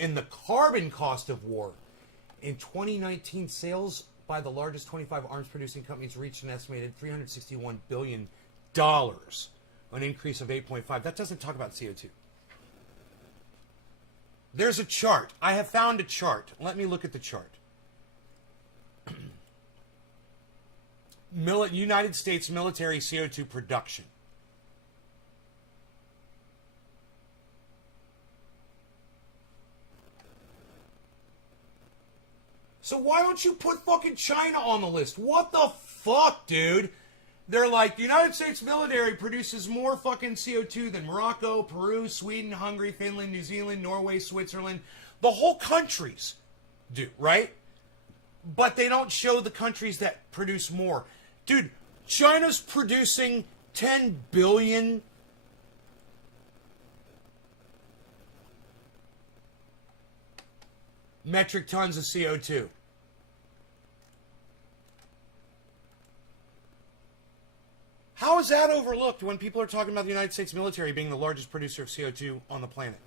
in the carbon cost of war. In 2019, sales by the largest 25 arms producing companies reached an estimated $361 billion, an increase of 8.5. That doesn't talk about CO2. There's a chart. I have found a chart. Let me look at the chart. United States military CO2 production. So why don't you put fucking China on the list? What the fuck, dude? They're like, the United States military produces more fucking CO2 than Morocco, Peru, Sweden, Hungary, Finland, New Zealand, Norway, Switzerland. The whole countries do, right? But they don't show the countries that produce more. Dude, China's producing 10 billion metric tons of CO2. How is that overlooked when people are talking about the United States military being the largest producer of CO2 on the planet?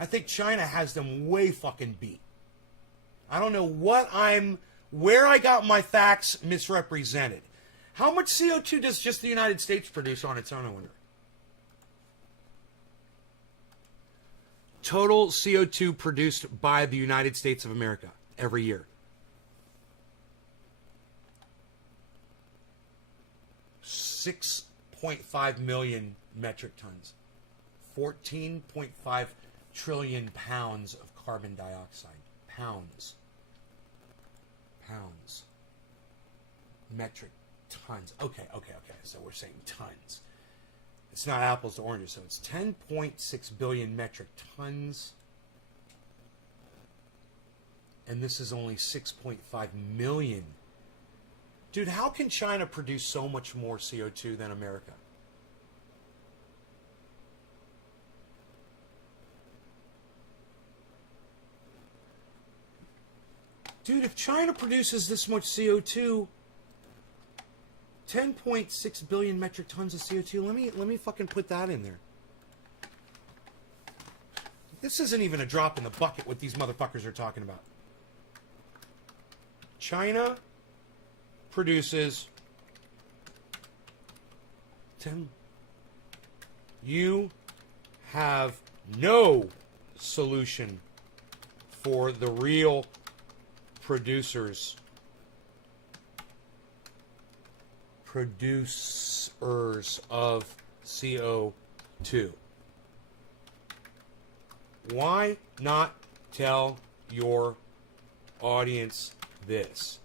I think China has them way fucking beat. I don't know where I got my facts misrepresented. How much CO2 does just the United States produce on its own, I wonder? Total CO2 produced by the United States of America every year. 6.5 million metric tons. 14.5 trillion pounds of carbon dioxide. Pounds. Metric tons. Okay. So we're saying tons. It's not apples to oranges, so it's 10.6 billion metric tons. And this is only 6.5 million. Dude, how can China produce so much more CO2 than America? Dude, if China produces this much CO2, 10.6 billion metric tons of CO2. Let me fucking put that in there. This isn't even a drop in the bucket what these motherfuckers are talking about. China produces 10. You have no solution for the real producers of CO2. Why not tell your audience this?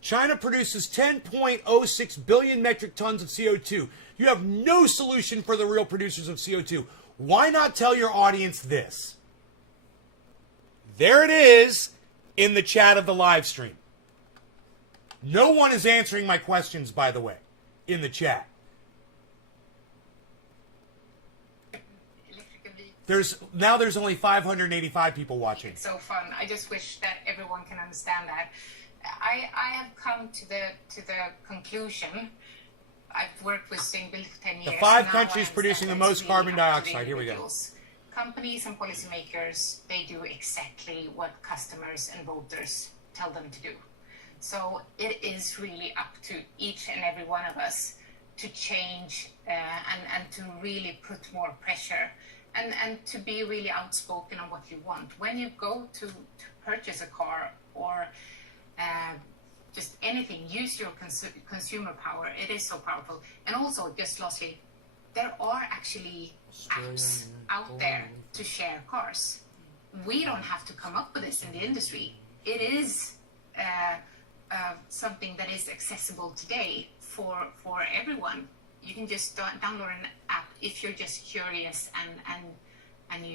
China produces 10.06 billion metric tons of CO2. You have no solution for the real producers of CO2. Why not tell your audience this? There it is in the chat of the live stream. No one is answering my questions, by the way, in the chat. There's only 585 people watching. It's so fun. I just wish that everyone can understand that. I have come to the conclusion. I've worked with sustainability for 10 years. The 5 countries producing the most carbon dioxide. Here we go. Companies and policymakers, they do exactly what customers and voters tell them to do. So it is really up to each and every one of us to change and to really put more pressure and to be really outspoken on what you want. When you go to purchase a car or just anything, use your consumer power. It is so powerful. And also, just lastly, there are actually apps out there to share cars. We don't have to come up with this in the industry. It is something that is accessible today for everyone. You can just download an app if you're just curious and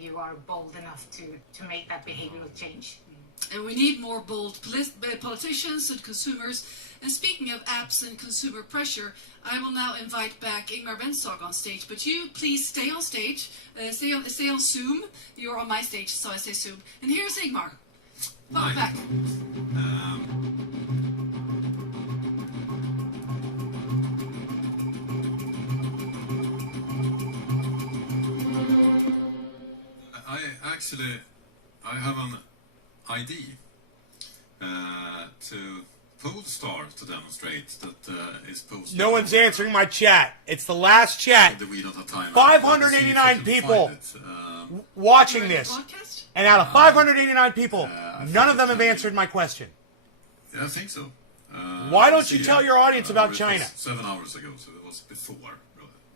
you are bold enough to make that behavioral change. And we need more bold politicians and consumers. And speaking of apps and consumer pressure, I will now invite back Ingmar Bentzog on stage. But you, please stay on stage. Stay on Zoom. You're on my stage, so I say Zoom. And here's Ingmar. Welcome back. I have an ID to Polestar to demonstrate that it's Polestar. No one's answering my chat. It's the last chat. We don't have time. 589 people watching this. And out of 589 people, none of them have answered my question. Yeah, I think so. Why don't you tell your audience about China? 7 hours ago, so it was before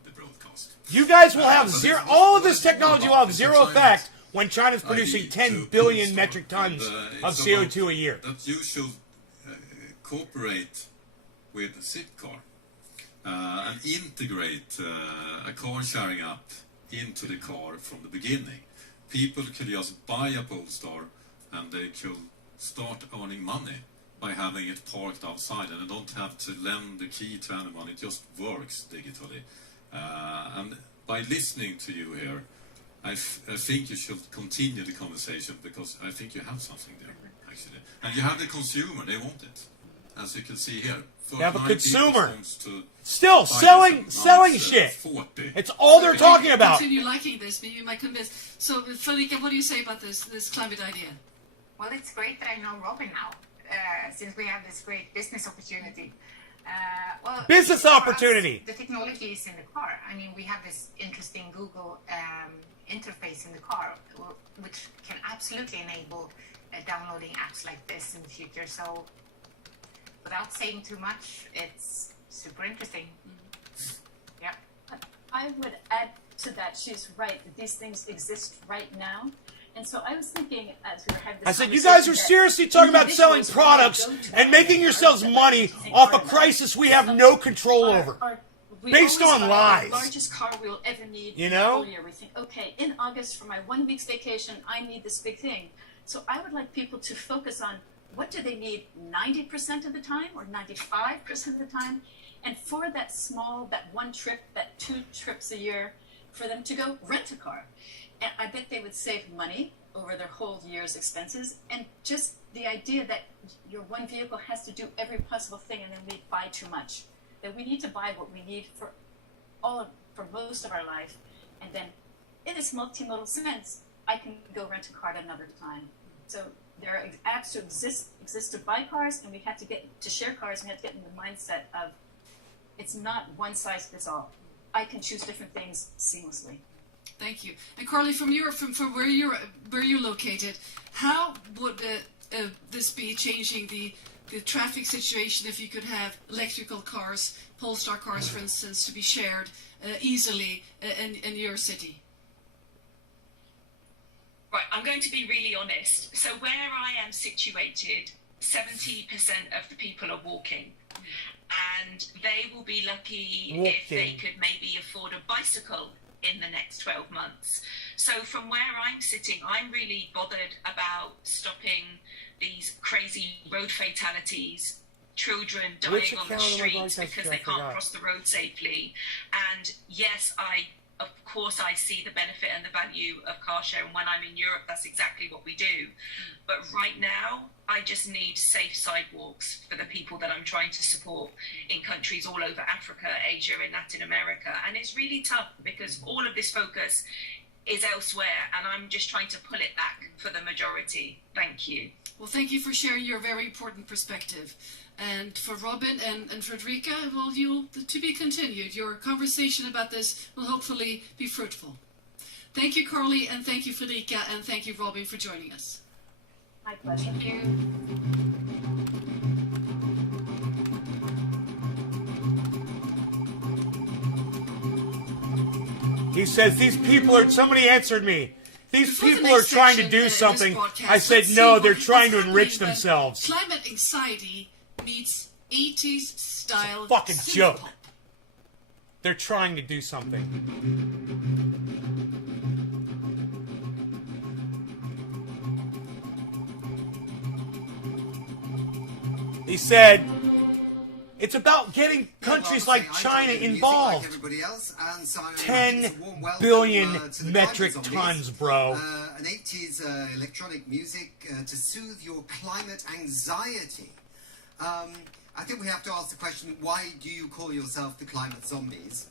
the broadcast. You guys will have zero. All of this technology will have zero effect when China's producing 10 billion metric tons of CO2 a year. That you should cooperate with Zipcar and integrate a car sharing app into the car from the beginning. People could just buy a Polestar and they could start earning money by having it parked outside, and they don't have to lend the key to anyone. It just works digitally. And by listening to you here, I think you should continue the conversation, because I think you have something there, actually. And you have the consumer, they want it. As you can see here. You have a consumer still selling shit. 40. It's all they're talking about. Continue liking this, maybe you might convince. So, Fredrika, what do you say about this climate idea? Well, it's great that I know Robin now, since we have this great business opportunity. Business opportunity. The technology is in the car. I mean, we have this interesting Google interface in the car, which can absolutely enable downloading apps like this in the future. So, without saying too much, it's super interesting. Mm-hmm. Yeah. I would add to that, she's right, that these things exist right now. And so I was thinking, as we were having this I said, you guys are seriously talking about selling products and making yourselves money off a crisis we have no control over, based on lies. The largest car we'll ever need. You know? Year. We think, okay, in August for my 1 week's vacation, I need this big thing. So I would like people to focus on what do they need 90% of the time or 95% of the time, and for that small, that one trip, that 2 trips a year, for them to go rent a car. And I bet they would save money over their whole year's expenses, and just the idea that your one vehicle has to do every possible thing and then we buy too much. That we need to buy what we need for most of our life, and then in this multimodal sense, I can go rent a car at another time. So there are apps to exist to buy cars, and we have to get to share cars. We have to get in the mindset of it's not one size fits all. I can choose different things seamlessly. Thank you. And Carly, from where you're located, how would this be changing the traffic situation if you could have electrical cars, Polestar cars, for instance, to be shared easily in your city? Right, I'm going to be really honest. So where I am situated, 70% of the people are walking. And they will be lucky if they could maybe afford a bicycle in the next 12 months. So from where I'm sitting, I'm really bothered about stopping these crazy road fatalities, children dying on the streets because they can't cross the road safely. And yes, of course I see the benefit and the value of car share, and when I'm in Europe, that's exactly what we do. But right now, I just need safe sidewalks for the people that I'm trying to support in countries all over Africa, Asia, and Latin America. And it's really tough because all of this focus is elsewhere, and I'm just trying to pull it back for the majority. Thank you. Well, thank you for sharing your very important perspective. And for Robin and Frederica, well, to be continued. Your conversation about this will hopefully be fruitful. Thank you, Carly, and thank you, Frederica, and thank you, Robin, for joining us. My pleasure. Thank you. He says, these people are, somebody answered me. These people are trying to do something. I said, no, they're trying to enrich themselves. Climate anxiety meets 80s style. It's a fucking joke. They're trying to do something. He said, it's about getting countries like China involved. Like everybody else, and so 10 billion metric tons, bro. An 80s electronic music to soothe your climate anxiety. I think we have to ask the question, why do you call yourself the climate zombies?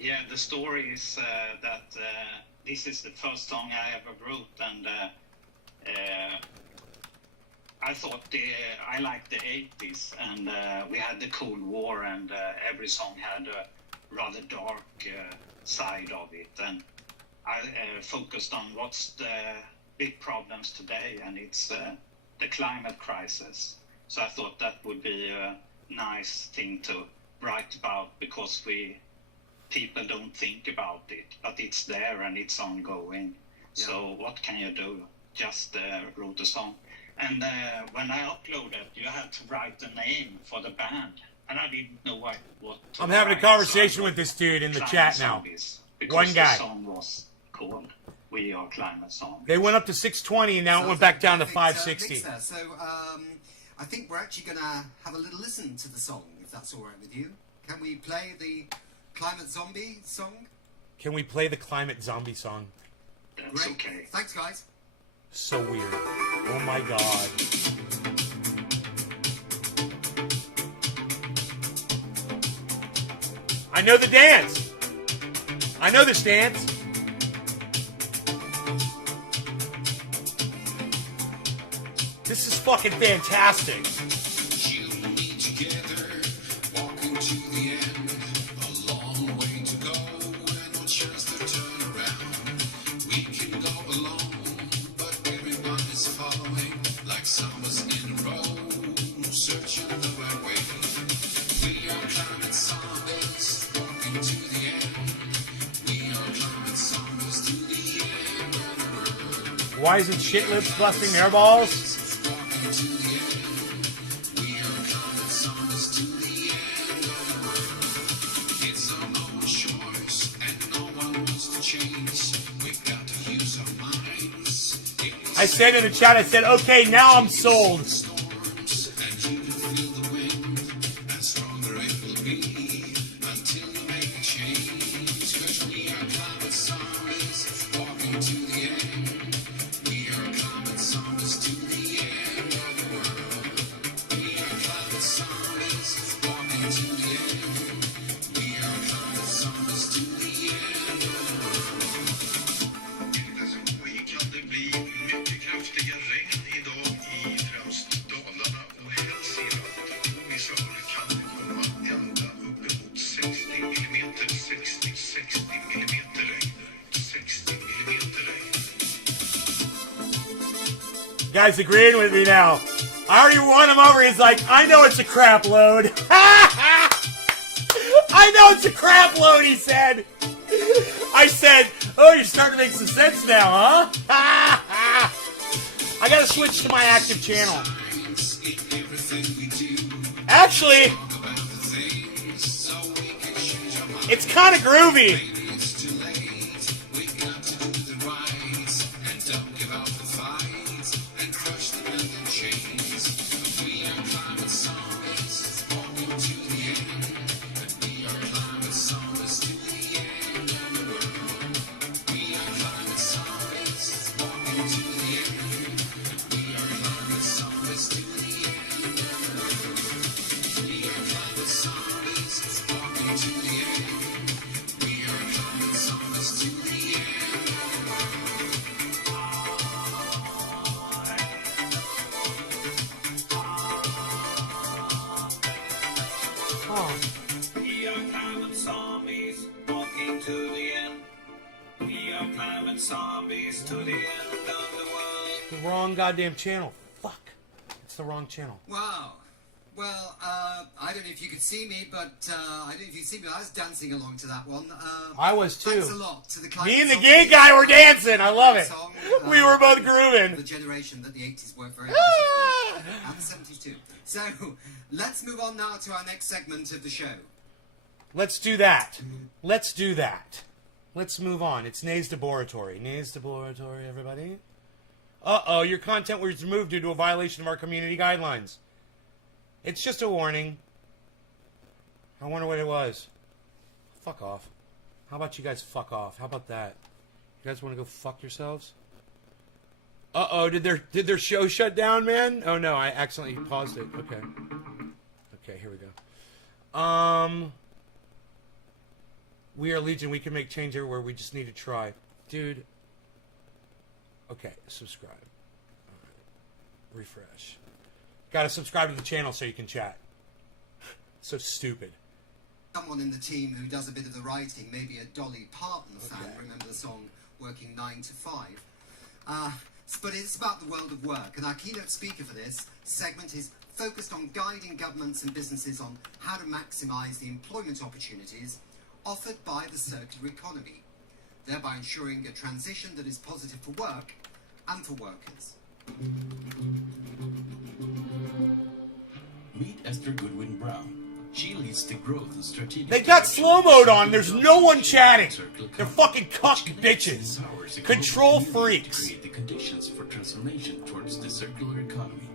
Yeah, the story is that this is the first song I ever wrote, and I thought I liked the 80s, and we had the Cold War, and every song had a rather dark side of it, and I focused on what's the big problems today, and it's the climate crisis. So I thought that would be a nice thing to write about, because people don't think about it, but it's there and it's ongoing. Yeah. So what can you do? Just wrote a song. And when I uploaded, you had to write a name for the band, and I didn't know what to I'm having a conversation with this dude in the chat now. One guy. The song was called We Are Climate Zombies. They went up to 620, and now it went back down to 560. So I think we're actually going to have a little listen to the song, if that's all right with you. Can we play the Climate Zombie song? Can we play the Climate Zombie song? That's okay. Thanks, guys. So weird. Oh my god. I know the dance. I know this dance. This is fucking fantastic. Why isn't shit lips busting their balls? I said in the chat, I said, okay, now I'm sold. Guy's agreeing with me now. I already won him over. He's like, I know it's a crap load. I know it's a crap load, he said. I said, oh, you're starting to make some sense now, huh? I gotta switch to my active channel. Actually, it's kind of groovy. Goddamn channel. Fuck. It's the wrong channel. Wow. Well, I don't know if you could see me, but I don't know if you see me. I was dancing along to that one. I was too. Thanks a lot to the Me and the gay guy were dancing. I love it. Song, we were both grooving. The generation that the 80s worked very nicely and the 70s too. So let's move on now to our next segment of the show. Let's do that. Let's do that. Let's move on. It's Nays Laboratory. Nays Laboratory, everybody. Uh-oh, your content was removed due to a violation of our community guidelines. It's just a warning. I wonder what it was. Fuck off. How about you guys fuck off? How about that? You guys want to go fuck yourselves? Uh-oh, did their show shut down, man? Oh, no, I accidentally paused it. Okay. Okay, here we go. We are Legion. We can make change everywhere. We just need to try. Dude. Okay, subscribe. All right. Refresh. Gotta subscribe to the channel so you can chat. So stupid. Someone in the team who does a bit of the writing, maybe a Dolly Parton fan, remember the song Working 9 to 5. But it's about the world of work, and our keynote speaker for this segment is focused on guiding governments and businesses on how to maximize the employment opportunities offered by the circular economy, thereby ensuring a transition that is positive for work and for workers. Meet Esther Goodwin Brown. She leads the growth and strategic... They got slow mode on. There's no one chatting. They're fucking cuck bitches. Control freaks. ...create the conditions for transformation towards the circular economy.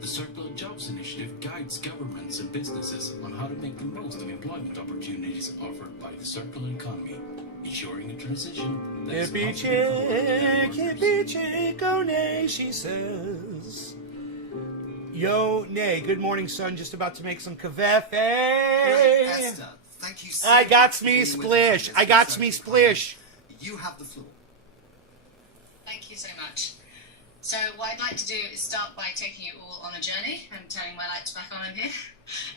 The Circular Jobs Initiative guides governments and businesses on how to make the most of employment opportunities offered by the circular economy, ensuring a transition that hippie chick, oh nay, she says. Yo, nay, good morning, son. Just about to make some caveffe. Esther, thank you so much. I got me splish. I got me splish. You have the floor. Thank you so much. So what I'd like to do is start by taking you all on a journey and turning my lights back on in here.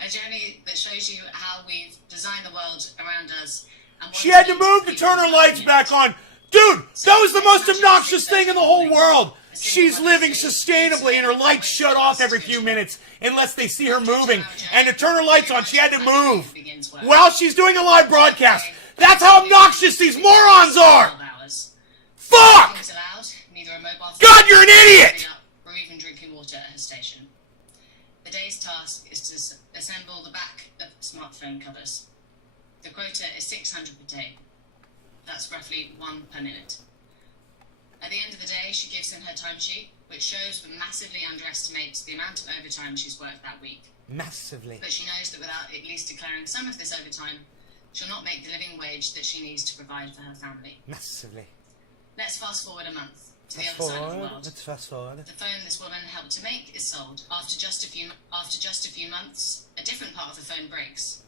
A journey that shows you how we've designed the world around us. And she had to move to turn her lights back on. Dude, that was the most obnoxious thing in the whole world. She's living sustainably and her lights shut off every few minutes unless they see her moving. And to turn her lights on, she had to move while she's doing a live broadcast. That's how obnoxious these morons are. Fuck! God, you're an idiot! Or even drinking water at her station. The day's task is to assemble the back of smartphone covers. The quota is 600 per day. That's roughly 1 per minute. At the end of the day, she gives in her timesheet, which shows but massively underestimates the amount of overtime she's worked that week. Massively. But she knows that without at least declaring some of this overtime, she'll not make the living wage that she needs to provide for her family. Massively. Let's fast forward a month. to the other side of the world. Let's fast forward. The phone this woman helped to make is sold. After just a few months, a different part of the phone breaks.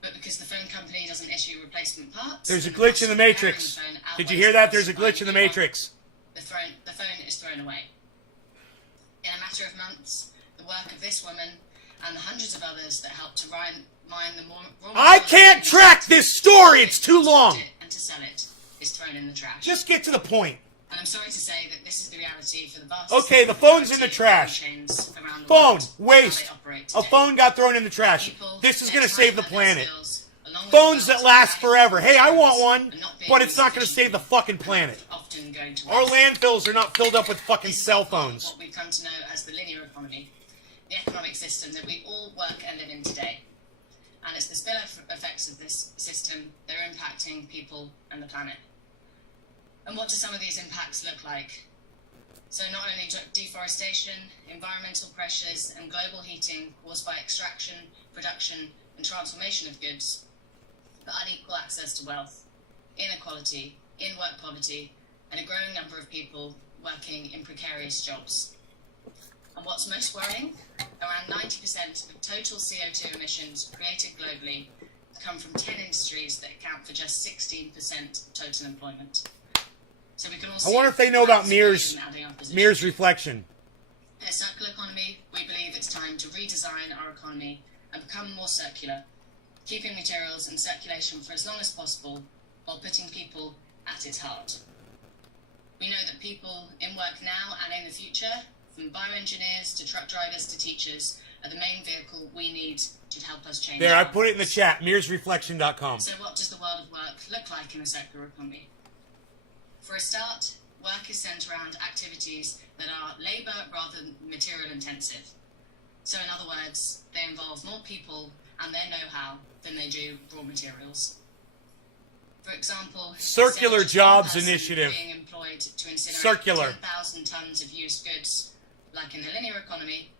But because the phone company doesn't issue replacement parts, There's a glitch in the matrix. Did you hear that? There's a glitch in the matrix. The phone is thrown away. In a matter of months, the work of this woman and the hundreds of others that helped to mine the raw I can't track this story. It's too long. and to sell it is thrown in the trash. Just get to the point. And I'm sorry to say that this is the reality for the vast Okay, the phone's in the trash. chains around the Phone, world, waste. how they operate A today. phone got thrown in the trash. People, This is their going to time save the and their planet. skills, along with Phones the that wealth last and forever. Hey, I want materials one, are not being but it's not going to used save the fucking planet. often going to Our waste. landfills are not filled up with fucking This is cell what phones. we've come to know as the linear economy, the economic system that we all work and live in today. And it's the spill effects of this system that are impacting people and the planet. And what do some of these impacts look like? So not only deforestation, environmental pressures, and global heating caused by extraction, production, and transformation of goods, but unequal access to wealth, inequality, in-work poverty, and a growing number of people working in precarious jobs. And what's most worrying, around 90% of total CO2 emissions created globally come from 10 industries that account for just 16% of total employment. So we can all I see wonder if they know about that's Mir's really adding our position. Mir's reflection. In a circular economy, we believe it's time to redesign our economy and become more circular, keeping materials in circulation for as long as possible while putting people at its heart. We know that people in work now and in the future, from bioengineers to truck drivers to teachers, are the main vehicle we need to help us change. There, I our put it in the lives. chat. Mirsreflection.com. So what does the world of work look like in a circular economy? For a start, work is centered around activities that are labour rather than material intensive. So in other words, they involve more people and their know-how than they do raw materials. For example, Circular instead of Jobs one person Initiative. being employed to incinerate Circular. 10,000 tons of used goods, like in the linear economy,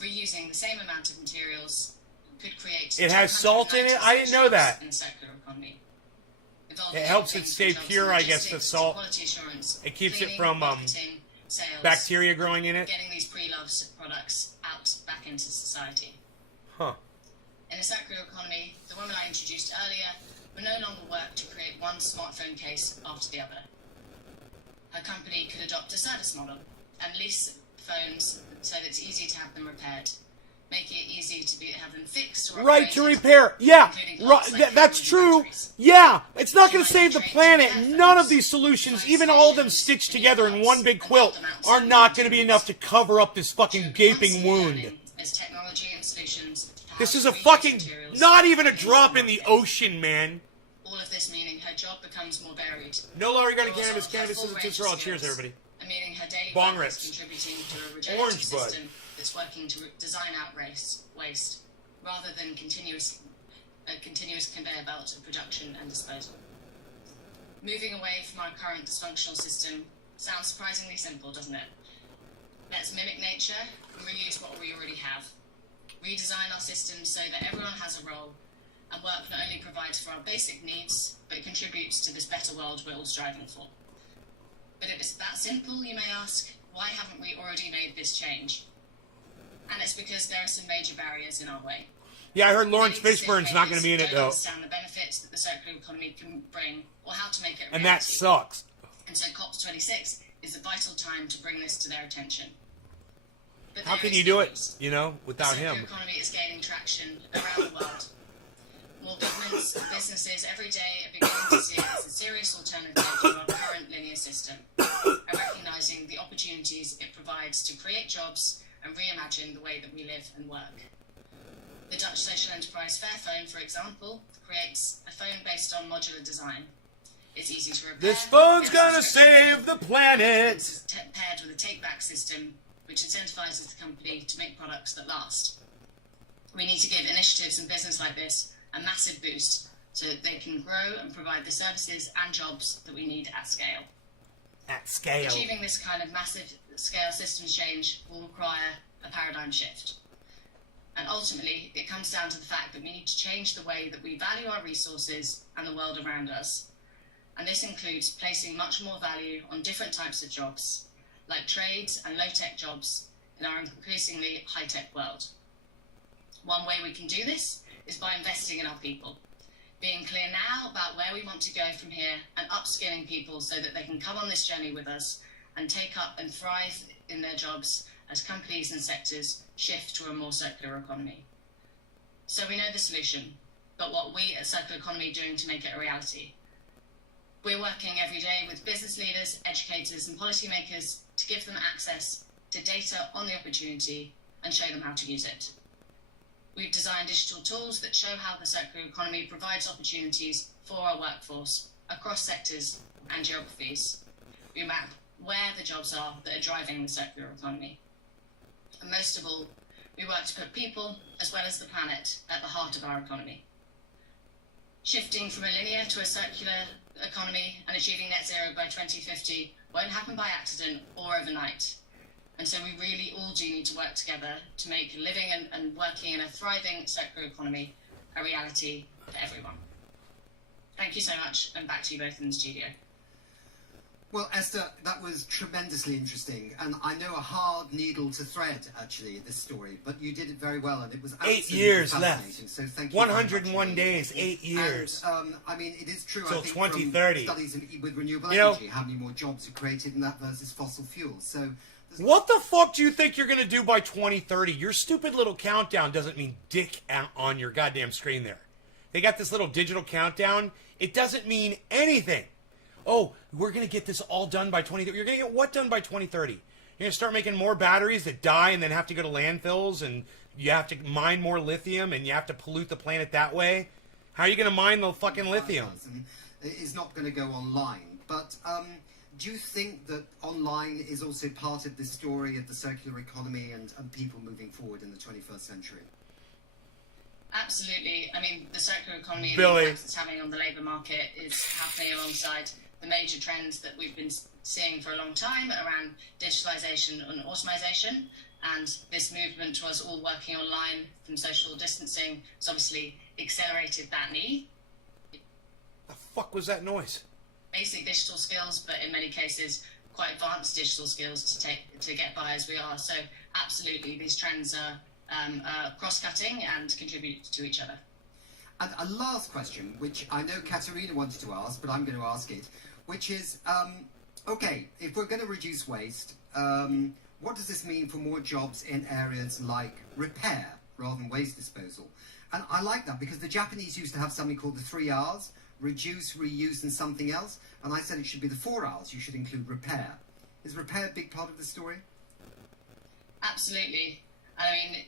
reusing the same amount of materials could create. It has salt in it? I didn't know that. In a circular economy. It helps it stay pure, I guess, the salt. It keeps it from bacteria growing in it. Getting these pre-loved products out back into society. Huh. In a circular economy, the woman I introduced earlier will no longer work to create one smartphone case after the other. Her company could adopt a service model and lease phones so that it's easy to have them repaired. Make it easy to have them fixed or Right to upgraded, repair. Yeah, including right, parts like that's phones and true. batteries. Yeah, it's not going to She save the might planet. trade None of telephones, these solutions, phone even all of them stations, stitched mini together in hubs, one big and quilt, help them out are with not going to be materials. enough to cover up this fucking True gaping constant wound. learning is technology and solutions to how This is to a reuse fucking, materials not even a into drop in the market. ocean, man. All of this meaning her job becomes more varied. No longer got a Roles cannabis. of Cannabis full isn't range too of all. Cheers, skills, everybody. And meaning her daily Bong work is rips. contributing to a regenerative Orange bud. system that's working to design out waste rather than a continuous conveyor belt of production and disposal. Moving away from our current dysfunctional system sounds surprisingly simple, doesn't it? Let's mimic nature and reuse what we already have. Redesign our systems so that everyone has a role, and work not only provides for our basic needs, but contributes to this better world we're all striving for. But if it's that simple, you may ask, why haven't we already made this change? And it's because there are some major barriers in our way. Yeah, I heard Lawrence Many Fishburne's not going to be in it, don't though. understand the benefits that the circular economy can bring, or how to make it a And that reality. sucks. And so COP26 is a vital time to bring this to their attention. But How there can is you do good it, news. you know, The without circular him? economy is gaining traction around the world. More governments and businesses every day are beginning to see it as a serious alternative to our current linear system, and recognizing the opportunities it provides to create jobs and reimagine the way that we live and work. The Dutch social enterprise Fairphone, for example, creates a phone based on modular design. It's easy to repair. This phone's it's gonna subscription save the planet. It's paired with a take-back system, which incentivizes the company to make products that last. We need to give initiatives and business like this a massive boost so that they can grow and provide the services and jobs that we need at scale. At scale. Achieving this kind of massive scale systems change will require a paradigm shift. And ultimately, it comes down to the fact that we need to change the way that we value our resources and the world around us. and this includes placing much more value on different types of jobs, like trades and low-tech jobs in our increasingly high-tech world. One way we can do this is by investing in our people, being clear now about where we want to go from here and upskilling people so that they can come on this journey with us and take up and thrive in their jobs as companies and sectors shift to a more circular economy. So we know the solution, but what we at Circular Economy are doing to make it a reality. We're working every day with business leaders, educators and policymakers to give them access to data on the opportunity and show them how to use it. We've designed digital tools that show how the circular economy provides opportunities for our workforce across sectors and geographies. We map where the jobs are that are driving the circular economy. And most of all, we work to put people, as well as the planet, at the heart of our economy. Shifting from a linear to a circular economy and achieving net zero by 2050 won't happen by accident or overnight. And so we really all do need to work together to make living and working in a thriving circular economy a reality for everyone. Thank you so much, and back to you both in the studio. Well, Esther, that was tremendously interesting, and I know a hard needle to thread, actually, this story, but you did it very well, and it was absolutely 8 years fascinating. left. So thank you. 101 days, 8 years. And, I mean, it is true, Till I think, 2030. from studies with renewable You know, energy, how many more jobs are created in that versus fossil fuels. So, what the fuck do you think you're going to do by 2030? Your stupid little countdown doesn't mean dick on your goddamn screen there. They got this little digital countdown. It doesn't mean anything. Oh, we're going to get this all done by 2030. You're going to get what done by 2030? You're going to start making more batteries that die and then have to go to landfills, and you have to mine more lithium, and you have to pollute the planet that way? How are you going to mine the fucking lithium? It's not going to go online. But do you think that online is also part of the story of the circular economy and people moving forward in the 21st century? Absolutely. I mean, the circular economy and Billy. the impact it's having on the labour market is happening alongside the major trends that we've been seeing for a long time around digitalisation and automation. And this movement towards all working online from social distancing has obviously accelerated that need. The fuck was that noise? Basic digital skills, but in many cases, quite advanced digital skills to get by as we are. So absolutely, these trends are cross-cutting and contribute to each other. And a last question, which I know Katerina wanted to ask, but I'm going to ask it, which is, okay, if we're going to reduce waste, what does this mean for more jobs in areas like repair rather than waste disposal? And I like that because the Japanese used to have something called the 3 R's, reduce, reuse, and something else. And I said it should be the 4 R's. You should include repair. Is repair a big part of the story? Absolutely. I mean,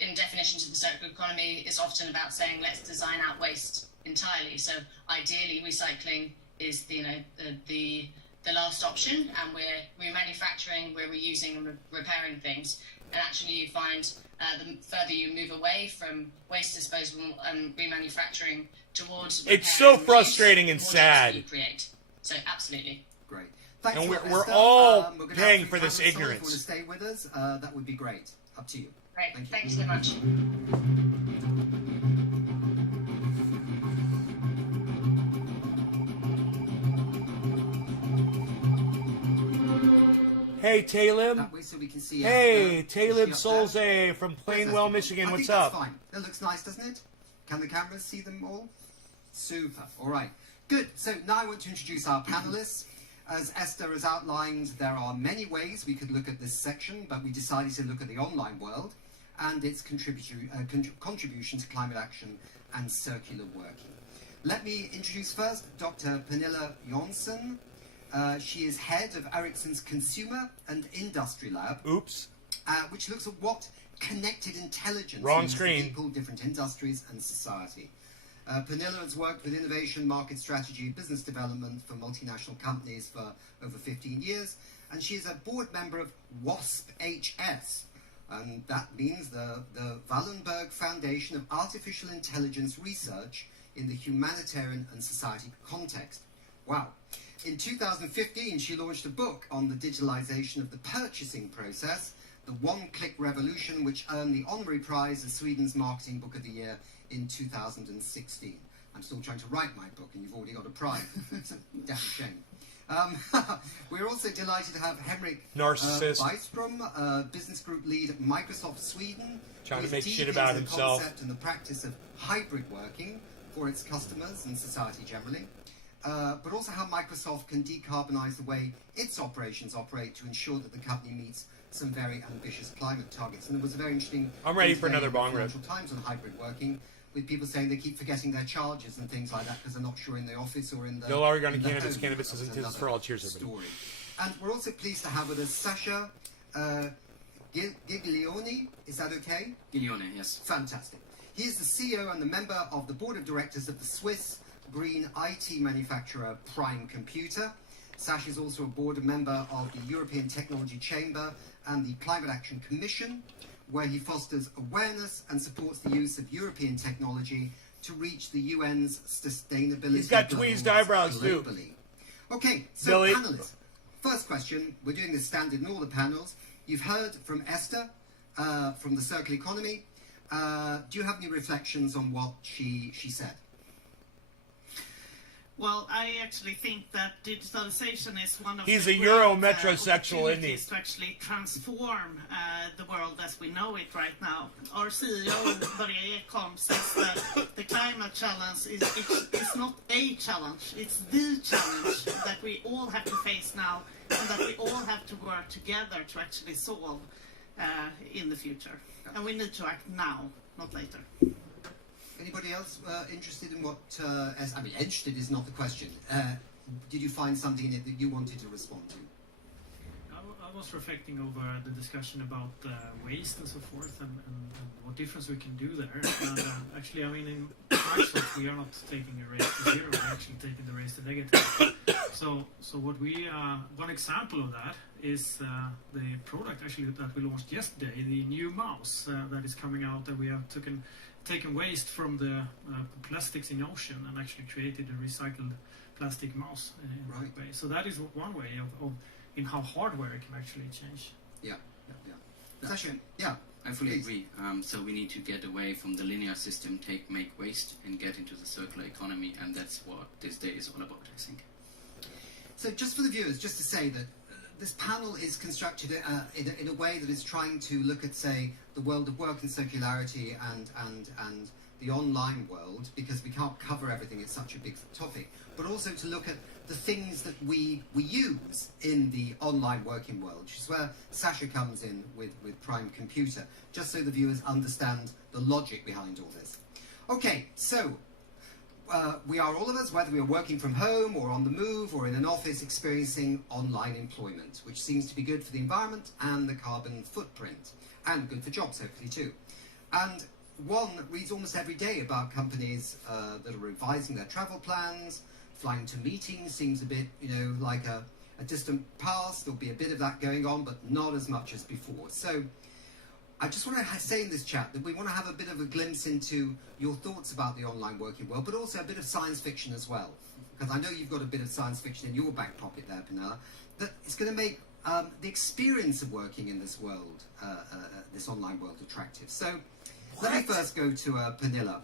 in definitions of the circular economy, it's often about saying let's design out waste entirely. So ideally, recycling is the last option, and we're remanufacturing, we're reusing and repairing things. And actually, you find the further you move away from waste disposal and remanufacturing towards it's so frustrating and sad. You create. So absolutely. Great. Thanks and a lot, we're Esther. all We're paying for this If you ignorance. want to stay with us, that would be great. Up to you. Great. Thank you. Thanks so much. Hey, Talib. That way so we can see Hey, Talib Is she up there? Solze from Where's Plainwell, Esther? Michigan. I What's think up? That's fine. That looks nice, doesn't it? Can the cameras see them all? Super. All right. Good. So now I want to introduce our panelists. As Esther has outlined, there are many ways we could look at this section, but we decided to look at the online world and its contribution to climate action and circular working. Let me introduce first Dr. Pernilla Jonsson. She is head of Ericsson's Consumer and Industry Lab. Oops. Which looks at what connected intelligence Wrong means to screen. people, different industries and society. Pernilla has worked with innovation, market strategy, business development for multinational companies for over 15 years, and she is a board member of WASP-HS, and that means the Wallenberg Foundation of Artificial Intelligence Research in the humanitarian and society context. Wow. In 2015, she launched a book on the digitalization of the purchasing process, The One-Click Revolution, which earned the honorary prize as Sweden's Marketing Book of the Year in 2016. I'm still trying to write my book, and you've already got a prize. It's a damn shame. We're also delighted to have Henrik Narcissist. Byström, business group lead at Microsoft Sweden. Trying who to is make deep shit about into the himself. concept and the practice of hybrid working for its customers and society generally. But also how Microsoft can decarbonize the way its operations operate to ensure that the company meets some very ambitious climate targets. And there was a very interesting... I'm ready thing for today another in the bong rip. Financial Times on hybrid working, with people saying they keep forgetting their charges and things like that because they're not sure in the office or in the... Bill Oregon in the Cannabis. home. Cannabis That isn't was his for all. Cheers, story. everybody. And we're also pleased to have with us Sasha Giglioni. Is that okay? Giglioni, yes. Fantastic. He is the CEO and the member of the board of directors of the Swiss green IT manufacturer Prime Computer. Sash is also a board member of the European Technology Chamber and the Climate Action Commission, where he fosters awareness and supports the use of European technology to reach the UN's sustainability He's got goals tweezed eyebrows, globally. too. Okay, so Billy. panelists. First question, we're doing this standard in all the panels. You've heard from Esther from the Circle Economy. Do you have any reflections on what she said? Well, I actually think that digitalization is one of He's the a Euro great, metrosexual, isn't he? opportunities to actually transform the world as we know it right now. Our CEO, Börje Ekholm, says that the climate challenge is not a challenge, it's the challenge that we all have to face now and that we all have to work together to actually solve in the future. And we need to act now, not later. Anybody else interested in what... I mean, interested is not the question. Did you find something in it that you wanted to respond to? I was reflecting over the discussion about waste and so forth and what difference we can do there. And actually, I mean, in Microsoft, we are not taking a race to zero, we're actually taking the race to negative. So what we... one example of that is the product actually that we launched yesterday, the new mouse that is coming out, that we have taken waste from the plastics in ocean and actually created a recycled plastic mouse in that way. So that is one way of in how hardware can actually change. Yeah. Sasha, yeah. I fully agree. So we need to get away from the linear system, make waste, and get into the circular economy, and that's what this day is all about, I think. So just for the viewers, just to say that this panel is constructed in a way that is trying to look at, say, the world of work and circularity and the online world, because we can't cover everything, it's such a big topic, but also to look at the things that we use in the online working world, which is where Sasha comes in with Prime Computer, just so the viewers understand the logic behind all this. Okay, so we are all of us, whether we are working from home or on the move or in an office, experiencing online employment, which seems to be good for the environment and the carbon footprint, and good for jobs, hopefully, too. And one reads almost every day about companies that are revising their travel plans. Flying to meetings seems a bit, like a distant past. There'll be a bit of that going on, but not as much as before. So I just want to say in this chat that we want to have a bit of a glimpse into your thoughts about the online working world, but also a bit of science fiction as well. Because I know you've got a bit of science fiction in your back pocket there, Pernilla, that it's going to make the experience of working in this world, this online world, attractive. So let me first go to Pernilla.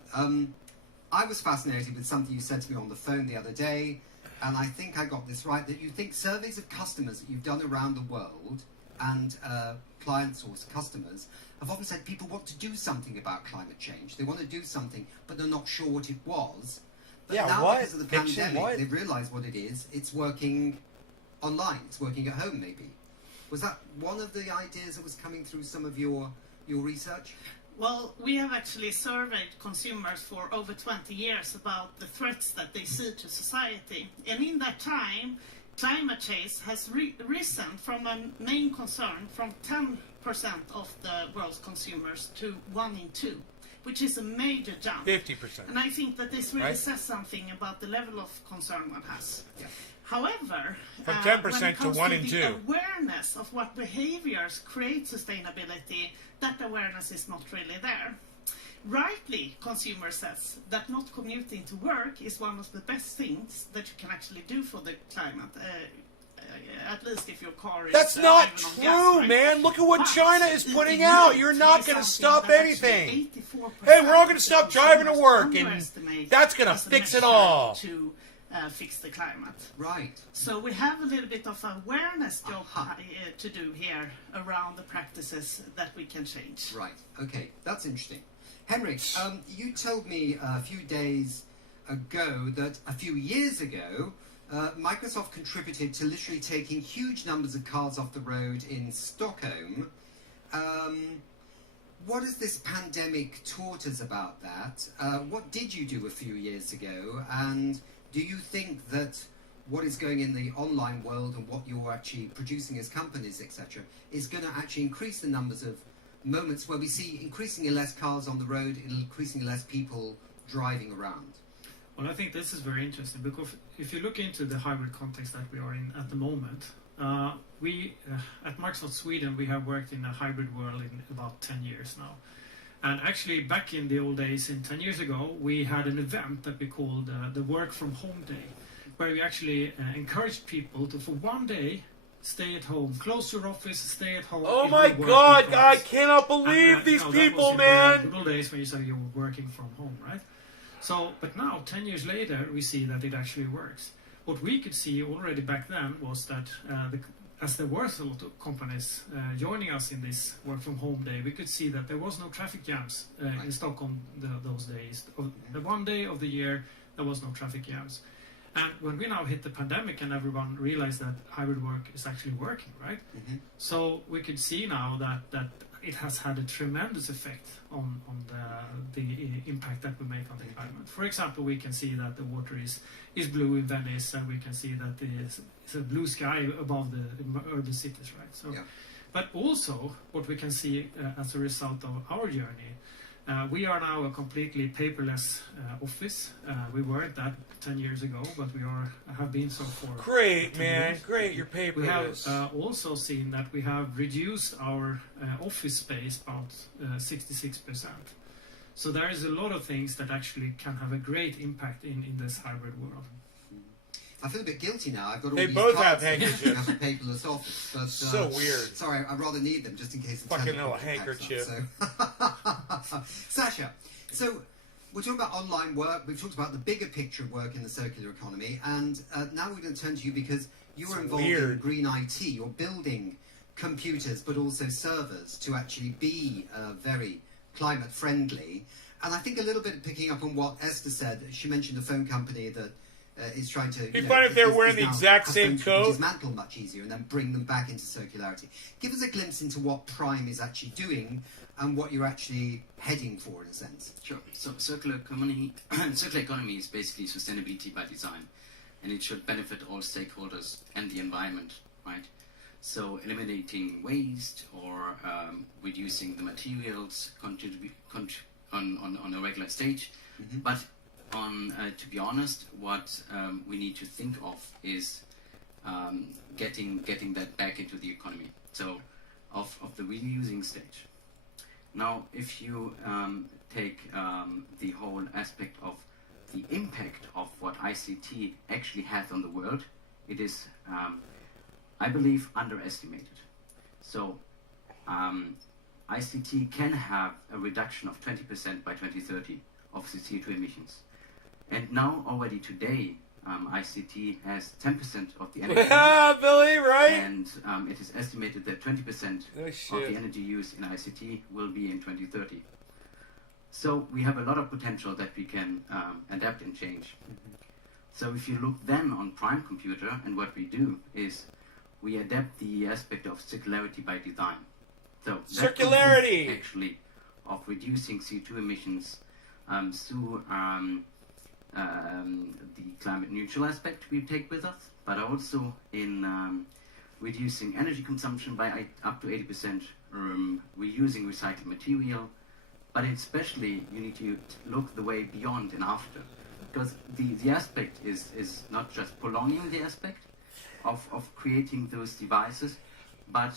I was fascinated with something you said to me on the phone the other day, and I think I got this right, that you think surveys of customers that you've done around the world and clients or customers have often said people want to do something about climate change. They want to do something, but they're not sure what it was. But now, because of the pandemic, they've realised what it is. It's working online. It's working at home, maybe. Was that one of the ideas that was coming through some of your research? Well, we have actually surveyed consumers for over 20 years about the threats that they see to society. And in that time, climate change has risen from a main concern from 10% of the world's consumers to 1 in 2, which is a major jump. 50%. And I think that this really says something about the level of concern one has. Yeah. However, from 10% when it comes to 1 in 2, the awareness of what behaviors create sustainability, that awareness is not really there. Rightly, consumer says that not commuting to work is one of the best things that you can actually do for the climate. at least if your car is... That's not driving on true, gas, right? man. Look at what But China is putting it out. is You're not going to something stop that anything. actually 84% Hey, we're all going to of stop the driving to consumers work, and underestimate that's going to as a fix it measure all. to fix the climate. Right. So we have a little bit of awareness job to do here around the practices that we can change. Right. Okay. That's interesting. Henrik, you told me a few days ago that a few years ago, Microsoft contributed to literally taking huge numbers of cars off the road in Stockholm. What has this pandemic taught us about that? What did you do a few years ago? And do you think that what is going in the online world and what you're actually producing as companies, etc., is going to actually increase the numbers of moments where we see increasingly less cars on the road and increasingly less people driving around? Well, I think this is very interesting because if you look into the hybrid context that we are in at the moment, we at Microsoft Sweden, we have worked in a hybrid world in about 10 years now. And actually, back in the old days, 10 years ago, we had an event that we called the Work from Home Day, where we actually encouraged people to, for one day, stay at home, close your office, stay at home. Oh my God, I cannot believe these people, man. In the good old days when you said you were working from home, right? So, but now, 10 years later, we see that it actually works. What we could see already back then was that as there were a lot of companies joining us in this work from home day, we could see that there was no traffic jams in Stockholm those days. The one day of the year, there was no traffic jams. And when we now hit the pandemic and everyone realized that hybrid work is actually working, right? Mm-hmm. So we could see now that it has had a tremendous effect on the impact that we make on the climate. For example, we can see that the water is blue in Venice, and we can see that it's a blue sky above the urban cities, right? So, yeah. But also what we can see as a result of our journey, we are now a completely paperless office. We weren't that 10 years ago, but we have been so for Great, 10 man. years. Great, you're paperless. We have also seen that we have reduced our office space about 66%. So there is a lot of things that actually can have a great impact in this hybrid world. I feel a bit guilty now. I've got all They these both cards have that handkerchiefs. have a paperless office, but So weird. Sorry, I'd rather need them just in case. the Fucking telephone little packs handkerchief. up, so. Sasha, so we're talking about online work. We've talked about the bigger picture of work in the circular economy, and now we're going to turn to you because you're involved in green IT. You're building computers, but also servers to actually be very climate friendly. And I think a little bit picking up on what Esther said. She mentioned a phone company that is trying to. You find if they're wearing the exact same coat, dismantle much easier and then bring them back into circularity. Give us a glimpse into what Prime is actually doing and what you're actually heading for, in a sense. Sure. So circular economy is basically sustainability by design, and it should benefit all stakeholders and the environment, right? So eliminating waste or reducing the materials on a regular stage, but to be honest, what we need to think of is getting that back into the economy. So of the reusing stage. Now, if you take the whole aspect of the impact of what ICT actually has on the world, it is, I believe, underestimated. So ICT can have a reduction of 20% by 2030 of the CO2 emissions. And now, already today, ICT has 10% of the energy. Yeah, Billy, right? And it is estimated that 20% of the energy used in ICT will be in 2030. So we have a lot of potential that we can adapt and change. So if you look then on Prime Computer, and what we do is we adapt the aspect of circularity by design. So circularity, actually, of reducing CO2 emissions through the climate neutral aspect we take with us, but also in reducing energy consumption by up to 80%, reusing recycled material, but especially you need to look the way beyond and after, because the aspect is not just prolonging the aspect of creating those devices, but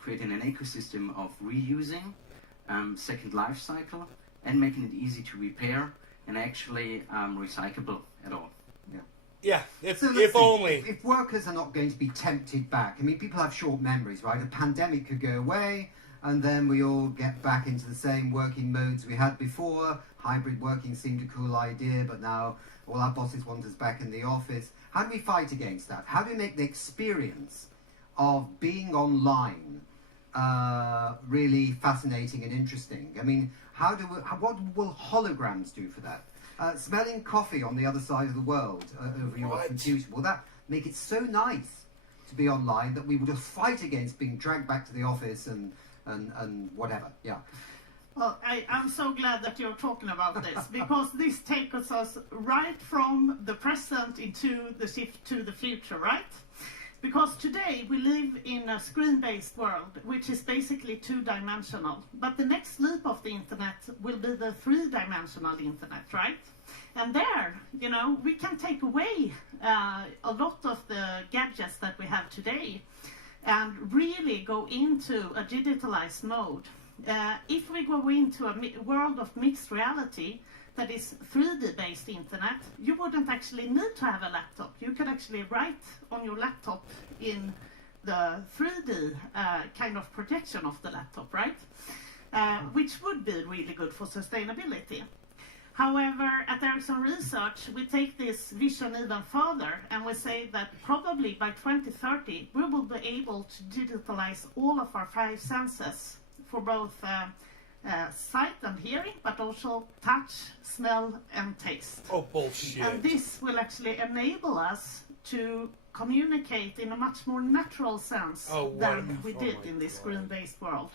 creating an ecosystem of reusing, second life cycle, and making it easy to repair and actually recyclable at all. Yeah, if So let's see, only. If workers are not going to be tempted back, I mean, people have short memories, right? A pandemic could go away, and then we all get back into the same working modes we had before. Hybrid working seemed a cool idea, but now all our bosses want us back in the office. How do we fight against that? How do we make the experience of being online really fascinating and interesting? I mean, what will holograms do for that? Smelling coffee on the other side of the world over your computer, will that make it so nice to be online that we would just fight against being dragged back to the office and whatever? Yeah. Well, I'm so glad that you're talking about this, because this takes us right from the present into the shift to the future, right? Because today we live in a screen-based world, which is basically two-dimensional. But the next leap of the internet will be the three-dimensional internet, right? And there, you know, we can take away a lot of the gadgets that we have today and really go into a digitalized mode. If we go into a world of mixed reality, that is 3D based internet, you wouldn't actually need to have a laptop. You could actually write on your laptop in the 3D kind of projection of the laptop, right? Which would be really good for sustainability. However, at Ericsson Research, we take this vision even further, and we say that probably by 2030, we will be able to digitalize all of our 5 senses for both sight and hearing, but also touch, smell, and taste. Oh, bullshit. And this will actually enable us to communicate in a much more natural sense than we did in this screen-based world.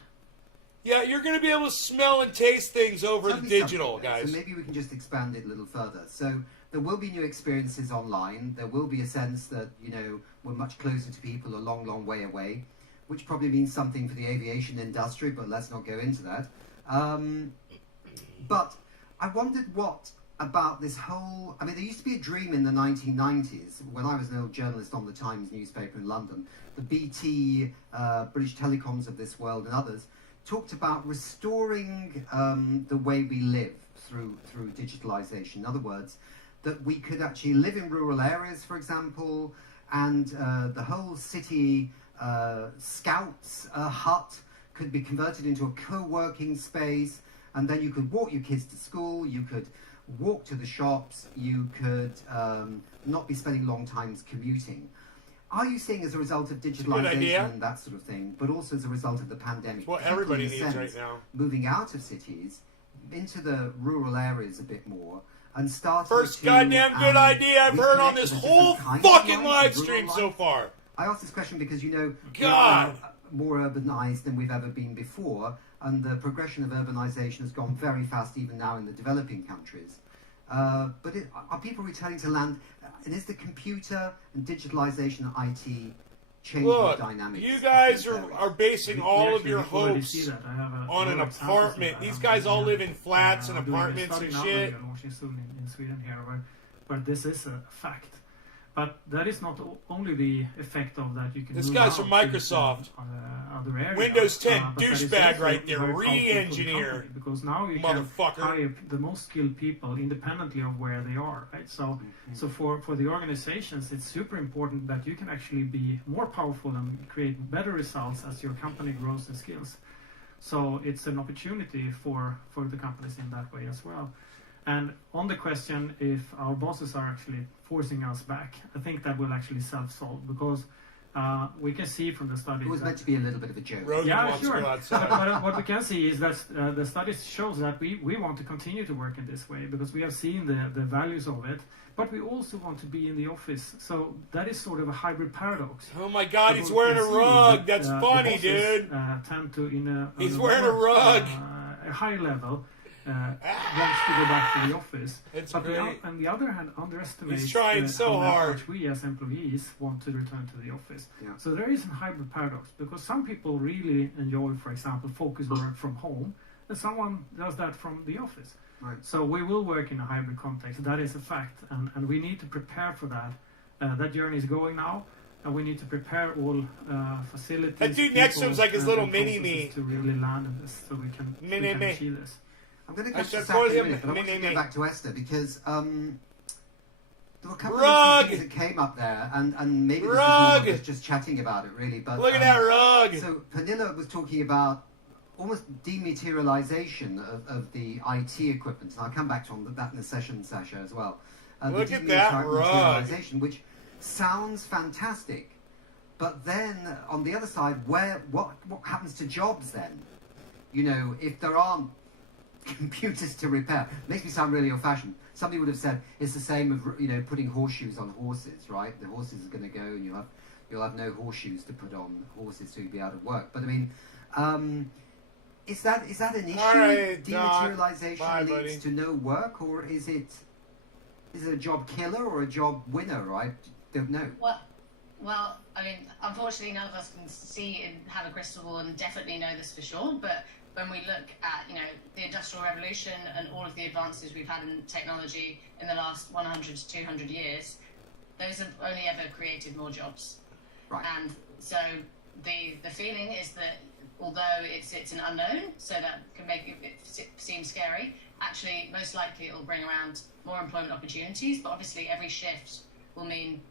Yeah, you're going to be able to smell and taste things over Tell the me digital, something, guys. So maybe we can just expand it a little further. So there will be new experiences online. There will be a sense that, you know, we're much closer to people a long, long way away, which probably means something for the aviation industry, but let's not go into that. But I wondered what about this whole... I mean, there used to be a dream in the 1990s, when I was an old journalist on the Times newspaper in London. The BT, British Telecoms of this world and others talked about restoring the way we live through digitalization. In other words, that we could actually live in rural areas, for example, and the whole city scouts hut could be converted into a co-working space, and then you could walk your kids to school, you could walk to the shops, you could not be spending long times commuting. Are you seeing, as a result of digitalization and that sort of thing, but also as a result of the pandemic, what everybody needs right now, moving out of cities into the rural areas a bit more and starting First goddamn good idea I've heard on this whole fucking live stream so far. I asked this question because, you know, God, we are more urbanized than we've ever been before, and the progression of urbanization has gone very fast even now in the developing countries. But are people returning to land? And is the computer and digitalization and IT changing the dynamics? You guys are basing all of your hopes on an apartment. These guys all live in flats and apartments and shit. In Sweden here, where this is a fact. But that is not only the effect of that you can. This move guy's out from Microsoft. Other areas. Windows 10 but that is douchebag also right there, very powerful for the re-engineer. company, because now you Motherfucker. can hire the most skilled people independently of where they are, right? So, so for the organizations, it's super important that you can actually be more powerful and create better results as your company grows in skills. So it's an opportunity for the companies in that way as well. And on the question if our bosses are actually forcing us back, I think that will actually self-solve, because we can see from the studies... It was meant to be a little bit of a joke. Yeah, sure. But what we can see is that the studies shows that we want to continue to work in this way, because we have seen the values of it, but we also want to be in the office. So that is sort of a hybrid paradox. Oh my God, he's wearing a rug. That's funny, dude. Tend to, he's wearing a rug. A high level... wants to go back to the office. But on the other hand, underestimates He's trying so how hard. much we as employees want to return to the office. Yeah. So there is a hybrid paradox, because some people really enjoy, for example, focus work from home, and someone does that from the office. Right. So we will work in a hybrid context. That is a fact, and we need to prepare for that. That journey is going now. And we need to prepare all facilities. That dude next to him's like his little mini-me. To really land in this, so we can achieve this. I'm going to go to Zach in a minute, but I want to go back to Esther, because There were a couple of things that came up there, and maybe this is more just chatting about it, really. But look at that rug. So Pernilla was talking about almost dematerialization of the IT equipment, and I'll come back to that in the session, Sasha, as well. Look at that rug. Which sounds fantastic, but then on the other side, what happens to jobs then? You know, if there aren't computers to repair, makes me sound really old-fashioned. Somebody would have said it's the same of putting horseshoes on horses, right? The horses are going to go, and you'll have no horseshoes to put on horses to be out of work. But I mean, is that an issue? Right, Dematerialization leads to no work, or is it a job killer or a job winner? I don't know. Well, I mean, unfortunately, none of us can see and have a crystal ball and definitely know this for sure. But when we look at, the Industrial Revolution and all of the advances we've had in technology in the last 100 to 200 years, those have only ever created more jobs. Right. And so the feeling is that although it's an unknown, so that can make it seem scary, actually, most likely it will bring around more employment opportunities. But obviously, every shift will mean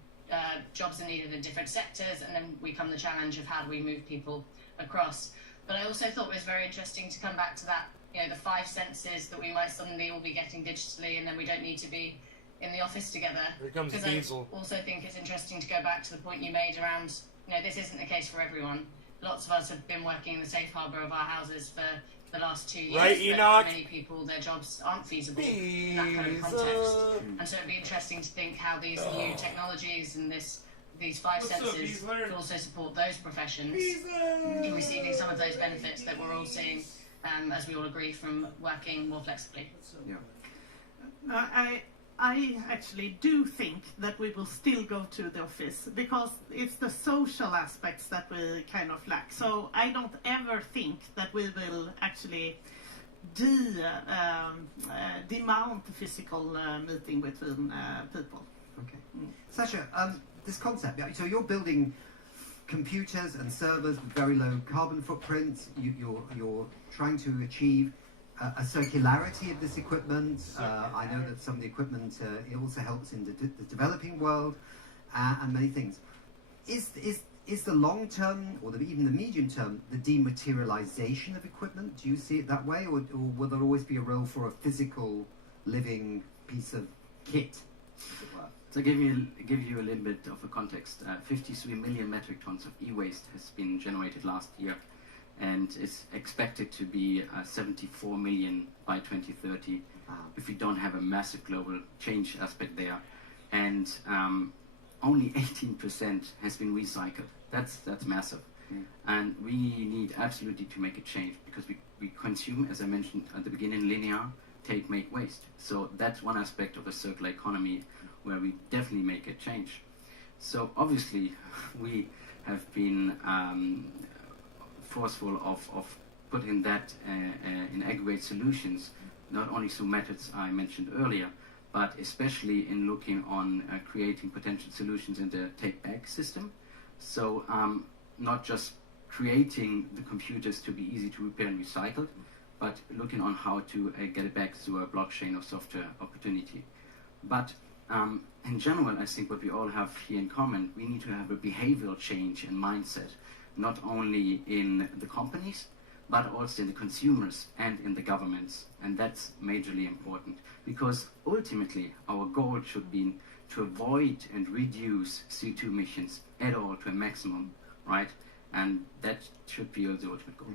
jobs are needed in different sectors, and then we come the challenge of how do we move people across. But I also thought it was very interesting to come back to that, the 5 senses that we might suddenly all be getting digitally, and then we don't need to be in the office together. Here comes Diesel. I also think it's interesting to go back to the point you made around, this isn't the case for everyone. Lots of us have been working in the safe harbour of our houses for the last 2 years. Right, Enoch? For many people, their jobs aren't feasible in that kind of context. And so it'd be interesting to think how these new technologies and these 5 senses can also support those professions in receiving some of those benefits that we're all seeing, as we all agree, from working more flexibly. Yeah. I actually do think that we will still go to the office because it's the social aspects that we kind of lack. So I don't ever think that we will actually demount the physical meeting between people. Okay. Sasha, this concept, so you're building computers and servers with very low carbon footprints. You're trying to achieve a circularity of this equipment. I know that some of the equipment it also helps in the developing world and many things. Is the long term or even the medium term the dematerialization of equipment? Do you see it that way, or will there always be a role for a physical, living piece of kit, as it were? To give you a little bit of a context, 53 million metric tons of e-waste has been generated last year, and is expected to be 74 million by 2030 if we don't have a massive global change aspect there. And only 18% has been recycled. That's massive. And we need absolutely to make a change because we consume, as I mentioned at the beginning, linear, take, make, waste. So that's one aspect of a circular economy where we definitely make a change. So obviously we have been forceful of putting that in aggregate solutions, not only through methods I mentioned earlier, but especially in looking on creating potential solutions in the take-back system. So not just creating the computers to be easy to repair and recycle, but looking on how to get it back through a blockchain or software opportunity. But in general, I think what we all have here in common, we need to have a behavioral change in mindset, not only in the companies, but also in the consumers and in the governments. And that's majorly important, because ultimately our goal should be to avoid and reduce CO2 emissions at all to a maximum, right? And that should be the ultimate goal.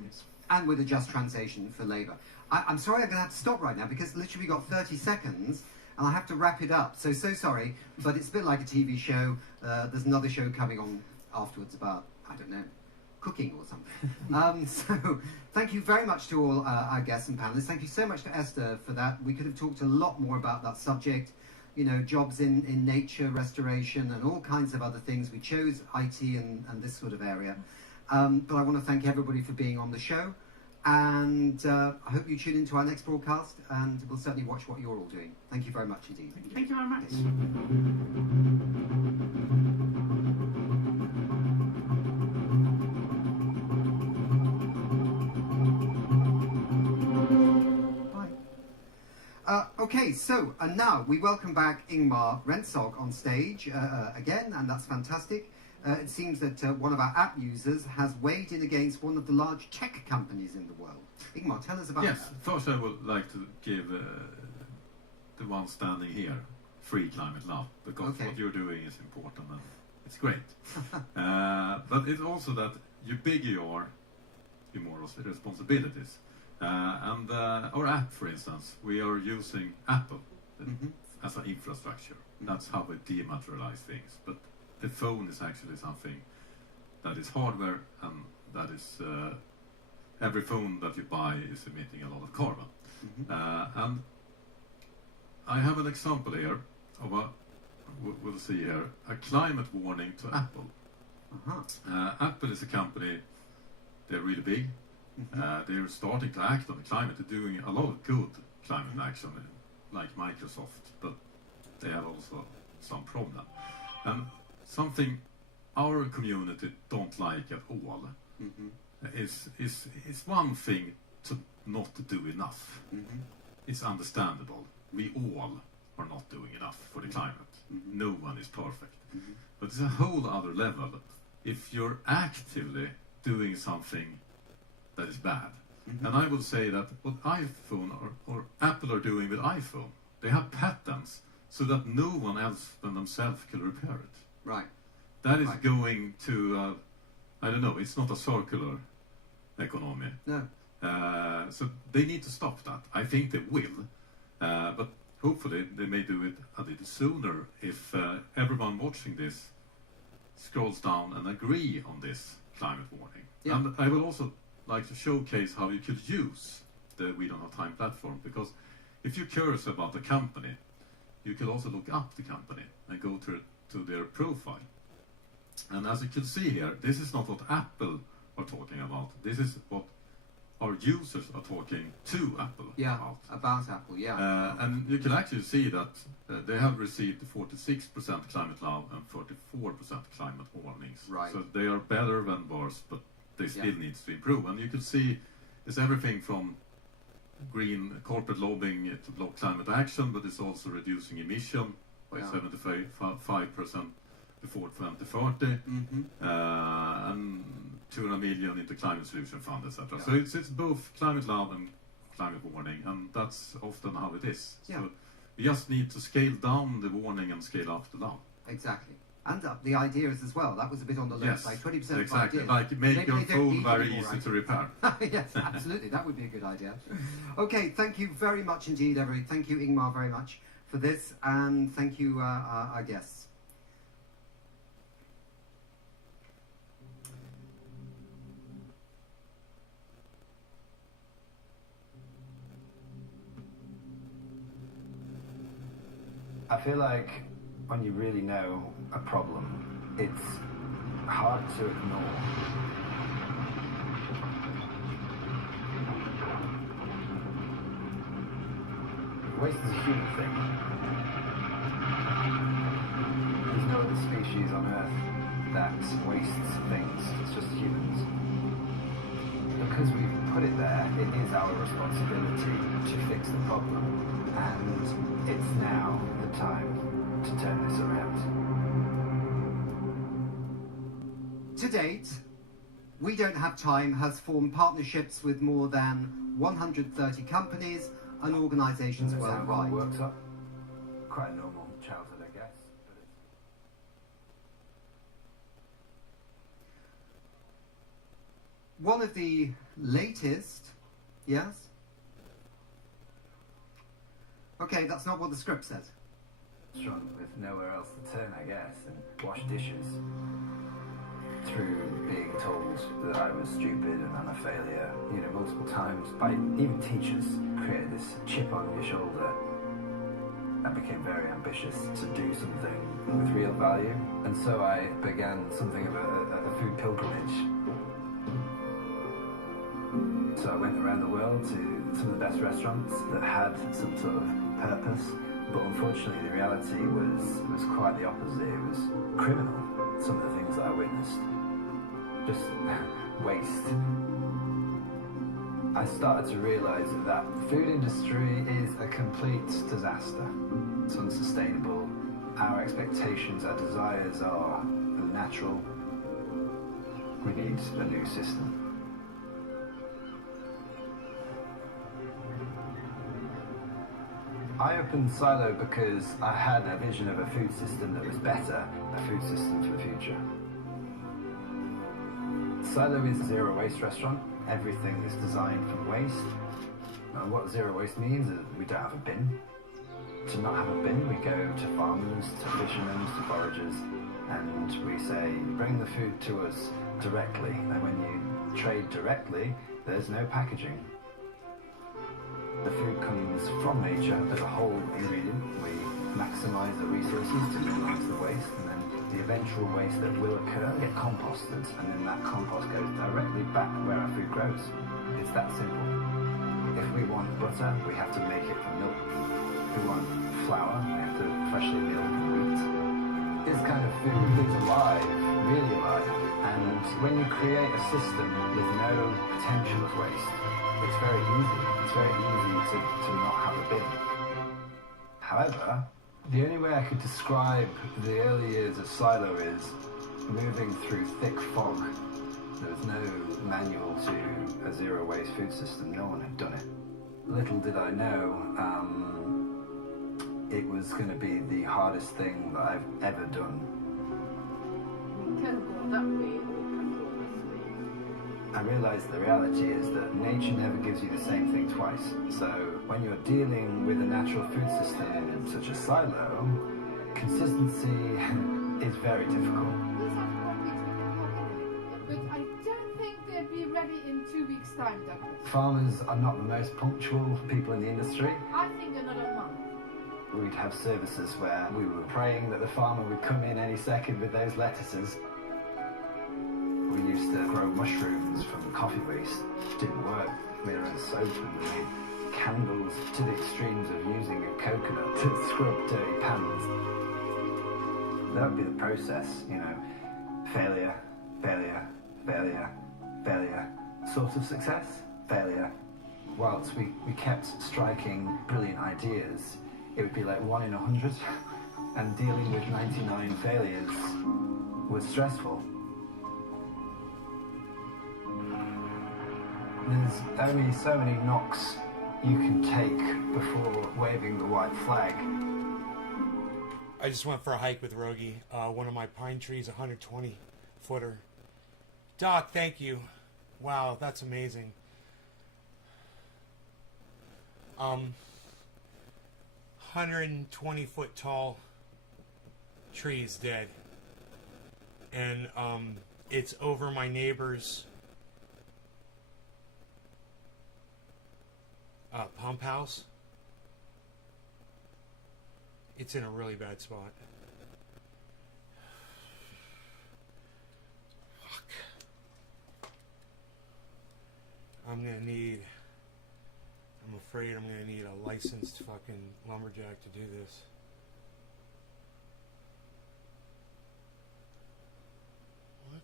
And with a just translation for labour. I'm sorry I'm going to have to stop right now, because literally we've got 30 seconds, and I have to wrap it up. So sorry, but it's a bit like a TV show. There's another show coming on afterwards about, I don't know, cooking or something. So thank you very much to all our guests and panelists. Thank you so much to Esther for that. We could have talked a lot more about that subject, you know, jobs in nature, restoration, and all kinds of other things. We chose IT and this sort of area. But I want to thank everybody for being on the show. And I hope you tune into our next broadcast, and we'll certainly watch what you're all doing. Thank you very much indeed. Thank you very much. Bye. Okay, so, and now we welcome back Ingmar Rentzog on stage again, and that's fantastic. It seems that one of our app users has weighed in against one of the large tech companies in the world. Ingmar, tell us about that. Yes, first I would like to give the one standing here free climate love, because what you're doing is important and it's great. But it's also that the bigger you are, the more responsibilities. And our app, for instance, we are using Apple as an infrastructure. That's how we dematerialize things. But the phone is actually something that is hardware, and that is every phone that you buy is emitting a lot of carbon. And I have an example here of we'll see here, a climate warning to Apple. Apple is a company, they're really big. They're starting to act on the climate. They're doing a lot of good climate action, like Microsoft, but they have also some problem. And something our community don't like at all is one thing to not do enough. It's understandable. We all are not doing enough for the climate. No one is perfect. But it's a whole other level if you're actively doing something that is bad. And I would say that what iPhone or Apple are doing with iPhone, they have patents so that no one else than themselves can repair it. Right. That is going to, I don't know, it's not a circular economy. No. So they need to stop that. I think they will. But hopefully they may do it a little sooner if everyone watching this scrolls down and agree on this climate warning. Yeah. And I will also like to showcase how you could use the We Don't Have Time platform, because if you're curious about the company, you can also look up the company and go to their profile. And as you can see here, this is not what Apple are talking about. This is what our users are talking to Apple about Apple, and you can actually see that they have received 46% climate love and 34% climate warnings. Right. So they are better than worse, but they still need to improve. And you can see it's everything from green corporate lobbying to block climate action, but it's also reducing emission by 75% before 2030, and 200 million into climate solution fund, etc. So it's both climate love and climate warning, and that's often how it is. So we just need to scale down the warning and scale up the love. Exactly. And the ideas as well. That was a bit on the list, like 20% exactly. of ideas. Like make your phone very easy to repair. Yes, absolutely. That would be a good idea. Okay, thank you very much indeed, everybody. Thank you, Ingmar, very much for this, and thank you, our guests. I feel like when you really know a problem, it's hard to ignore. Waste is a human thing. There's no other species on Earth that wastes things, it's just humans. Because we've put it there, it is our responsibility to fix the problem, and it's now the time to turn this around. To date, We Don't Have Time has formed partnerships with more than 130 companies and organisations worldwide. Works up. Quite a normal childhood, I guess. One of the latest, yes? Okay, that's not what the script says. Strong with nowhere else to turn, I guess, and wash dishes. Through being told that I was stupid and I'm a failure, multiple times by even teachers, created this chip on your shoulder. I became very ambitious to do something with real value, and so I began something of a food pilgrimage. So I went around the world to some of the best restaurants that had some sort of purpose, but unfortunately the reality was quite the opposite. It was criminal, some of the things that I witnessed. Just waste. I started to realise that the food industry is a complete disaster. It's unsustainable. Our expectations, our desires are unnatural. We need a new system. I opened Silo because I had a vision of a food system that was better, a food system for the future. Silo is a zero waste restaurant. Everything is designed from waste. What zero waste means is we don't have a bin. To not have a bin, we go to farmers, to fishermen, to foragers, and we say, bring the food to us directly. And when you trade directly, there's no packaging. The food comes from nature as a whole ingredient. We maximise the resources to minimise the waste, and then the eventual waste that will occur get composted, and then that compost goes directly back where our food grows. It's that simple. If we want butter, we have to make it from milk. If we want flour, we have to freshly mill wheat. This kind of food is alive, really alive, and when you create a system with no potential of waste, it's very easy. It's very easy to not have a bin. However, the only way I could describe the early years of Silo is moving through thick fog. There was no manual to a zero waste food system. No one had done it. Little did I know, it was going to be the hardest thing that I've ever done. I realised the reality is that nature never gives you the same thing twice. So when you're dealing with a natural food system such as Silo, consistency is very difficult. But I don't think they'll be ready in 2 weeks' time, Douglas. Farmers are not the most punctual people in the industry. I think another month. We'd have services where we were praying that the farmer would come in any second with those lettuces. We used to grow mushrooms from coffee waste. Didn't work. We made our own soap and we made candles to the extremes of using a coconut to scrub dirty pans. That would be the process, you know. Failure, failure, failure, failure. Sort of success, failure. Whilst we kept striking brilliant ideas, it would be like 1 in 100. And dealing with 99 failures was stressful. There's only so many knocks you can take before waving the white flag. I just went for a hike with Rogie. One of my pine trees, 120 footer. Doc, thank you. Wow, that's amazing. 120 foot tall tree is dead. And it's over my neighbor's pump house. It's in a really bad spot. Fuck. I'm afraid I'm gonna need a licensed fucking lumberjack to do this. What?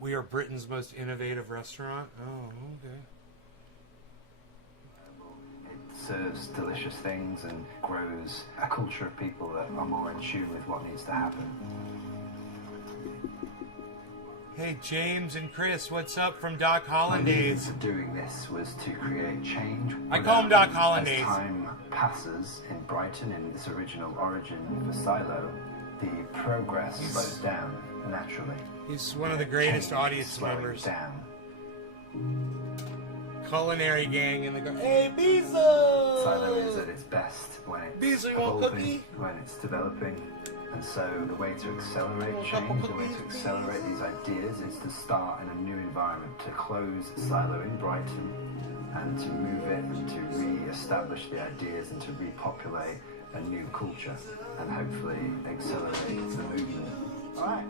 We are Britain's most innovative restaurant. Oh, okay. It serves delicious things and grows a culture of people that are more in tune with what needs to happen. Hey, James and Chris, what's up from Doc Hollandaise? For doing this was to create change. I call him Doc Hollandaise. As time passes in Brighton, in this original origin for Silo, the progress slows down naturally. He's one of the greatest audience members. Down. Culinary gang in the Hey, Beezel! Silo is at its best when it's Beezel, you want evolving, when it's developing. And so the way to accelerate change, the way to accelerate these ideas is to start in a new environment, to close Silo in Brighton and to move it and to re-establish the ideas and to repopulate a new culture and hopefully accelerate the movement. All right.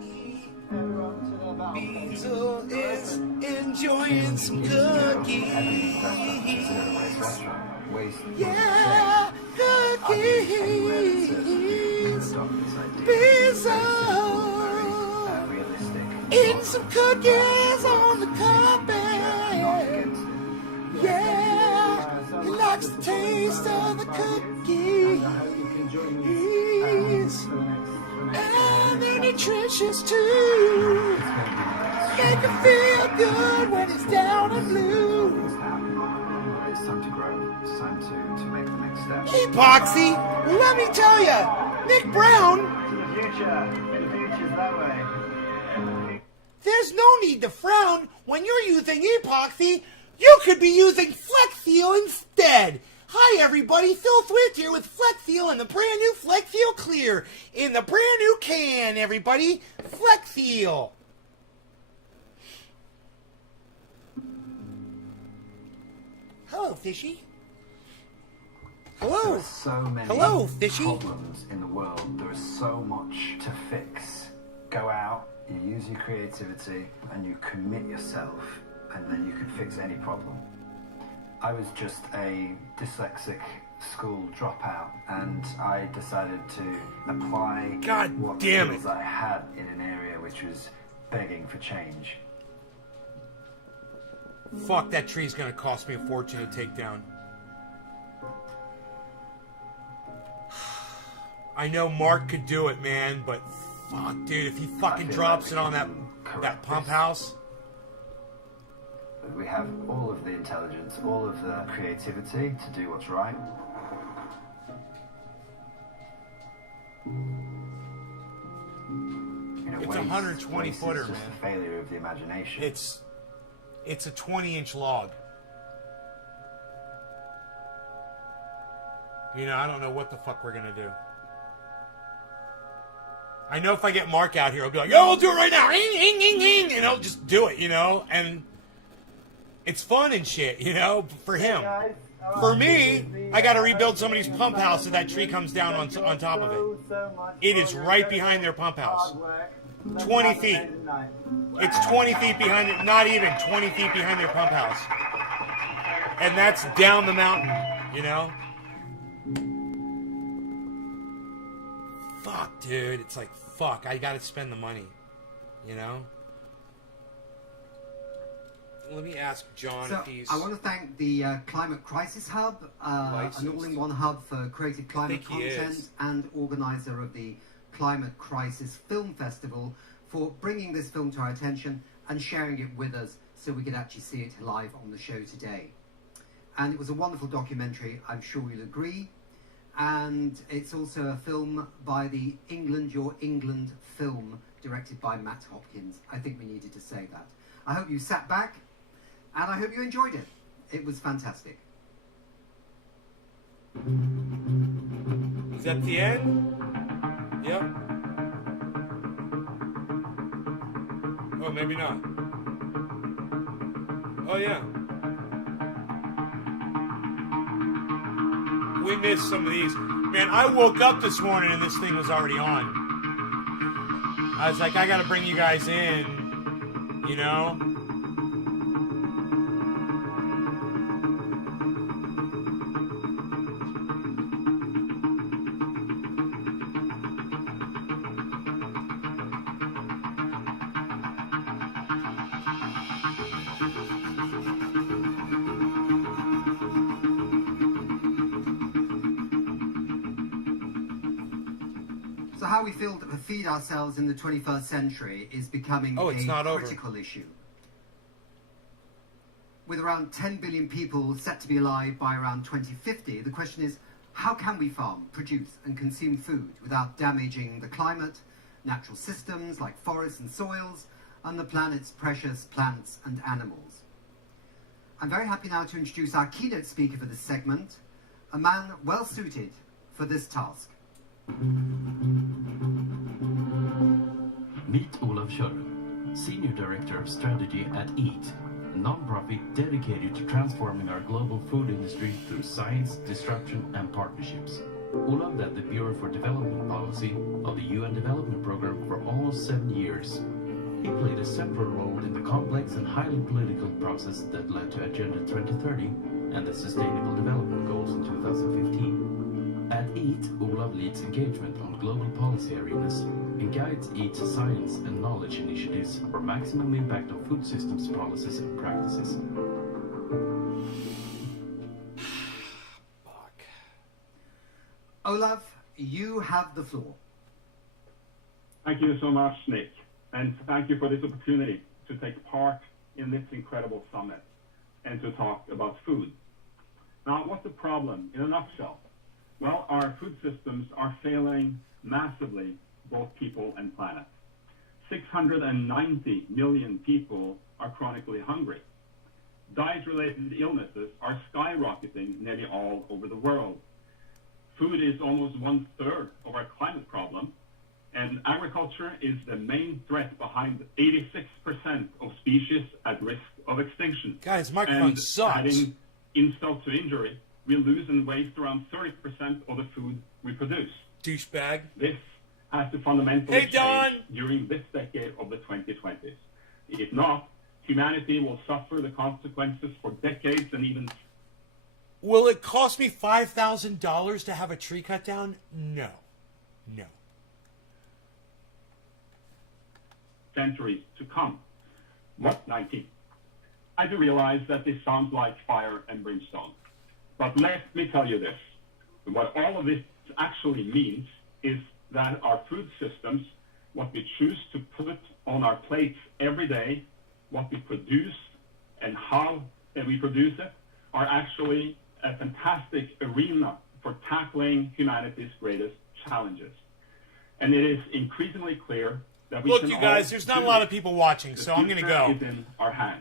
Everyone to the Beetle is enjoying some cookies. Yeah, cookies. Beetle eating some cookies on the carpet. Yeah, he likes the taste of the cookies. And they're nutritious too. Make him feel good when he's down and blue. It's time to grow. It's time to make the next step. Epoxy, let me tell ya, Nick Brown. To the future. The future's that way. There's no need to frown when you're using epoxy. You could be using Flex Seal instead. Hi everybody, Phil Thwist here with Flex Seal and the brand new Flex Seal Clear in the brand new can, everybody. Flex Seal. Hello, Fishy. Hello. There are so many Fishy. problems in the world. There is so much to fix. Go out, you use your creativity, and you commit yourself, and then you can fix any problem. I was just a dyslexic school dropout, and I decided to apply what skills I had in an area which was begging for change. Fuck, that tree's gonna cost me a fortune to take down. I know Mark could do it, man, but fuck, dude, if he fucking drops it on that pump house. We have all of the intelligence, all of the creativity to do what's right. It's a 120 footer, it's just man. a failure of the imagination. It's a 20-inch log. You know, I don't know what the fuck we're gonna do. I know if I get Mark out here, I'll be like, yo, I'll do it right now. You know, just do it, you know? And it's fun and shit, you know, for him. For me, I got to rebuild somebody's pump house so that tree comes down on top of it. It is right behind their pump house. 20 feet. It's 20 feet behind it, not even 20 feet behind their pump house. And that's down the mountain, you know? Fuck, dude. It's like, fuck, I got to spend the money, you know? Let me ask John if he's... I want to thank the Climate Crisis Hub, an all-in-one hub for creative climate content and organizer of the Climate Crisis Film Festival for bringing this film to our attention and sharing it with us so we could actually see it live on the show today. And it was a wonderful documentary, I'm sure you'll agree. And it's also a film by the England Your England film, directed by Matt Hopkins. I think we needed to say that. I hope you sat back, and I hope you enjoyed it. It was fantastic. Is that the end? Yep. Oh, maybe not. Oh, yeah. We missed some of these. Man, I woke up this morning and this thing was already on. I was like, I gotta bring you guys in, you know? So how we feed ourselves in the 21st century is becoming a critical issue. With around 10 billion people set to be alive by around 2050, the question is, how can we farm, produce and consume food without damaging the climate, natural systems like forests and soils, and the planet's precious plants and animals? I'm very happy now to introduce our keynote speaker for this segment, a man well suited for this task. Meet Olav Schörre, Senior Director of Strategy at EAT, a non-profit dedicated to transforming our global food industry through science, disruption and partnerships. Olav led the Bureau for Development Policy of the UN Development Programme for almost 7 years. He played a central role in the complex and highly political process that led to Agenda 2030 and the Sustainable Development Goals in 2015. At EAT, Olav leads engagement on global policy arenas and guides EAT's science and knowledge initiatives for maximum impact on food systems, policies and practices. Olav, you have the floor. Thank you so much, Nick, and thank you for this opportunity to take part in this incredible summit and to talk about food. Now, what's the problem in a nutshell? Well, our food systems are failing massively, both people and planet. 690 million people are chronically hungry. Diet-related illnesses are skyrocketing nearly all over the world. Food is almost 1/3 of our climate problem, and agriculture is the main threat behind 86% of species at risk of extinction. Guys, this microphone and sucks. Adding insult to injury, we lose and waste around 30% of the food we produce. Douchebag. This has to fundamentally Hey, Don! change during this decade of the 2020s. If not, humanity will suffer the consequences for decades and even Will it cost me $5,000 to have a tree cut down? No. No. centuries to come. What 19? I do realize that this sounds like fire and brimstone, but let me tell you this. What all of this actually means is that our food systems, what we choose to put on our plates every day, what we produce and how we produce it, are actually a fantastic arena for tackling humanity's greatest challenges. And it is increasingly clear that we Look, can you guys, all there's not do a lot this. of people watching, The so I'm going to future go. is in our hands.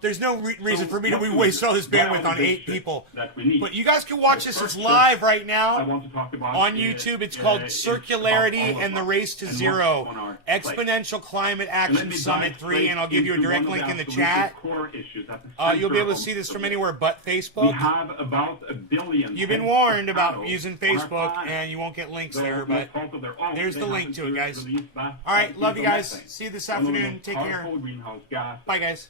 There's no reason for me to what do waste we all this do? What bandwidth are on the 8 basics people. that we need? But you guys can watch The this. first It's live right I now want to talk about on is- YouTube. It's called is Circularity about all and the of Race us to and Zero, what's on our Exponential Climate And let Action me Summit dive 3, and I'll give you a into direct one of link in the absolute chat. core issues at the You'll be able to center see this of from this. anywhere but We Facebook. have about 1 billion. You've been heads warned of about cattle using on our Facebook, planet. and you won't get links Though there, no but fault of their own, there's they the link happen to it, guys. release vast All right, love you quantities of guys. methane, See you this one of the afternoon. most Take care. powerful greenhouse gas Bye, guys.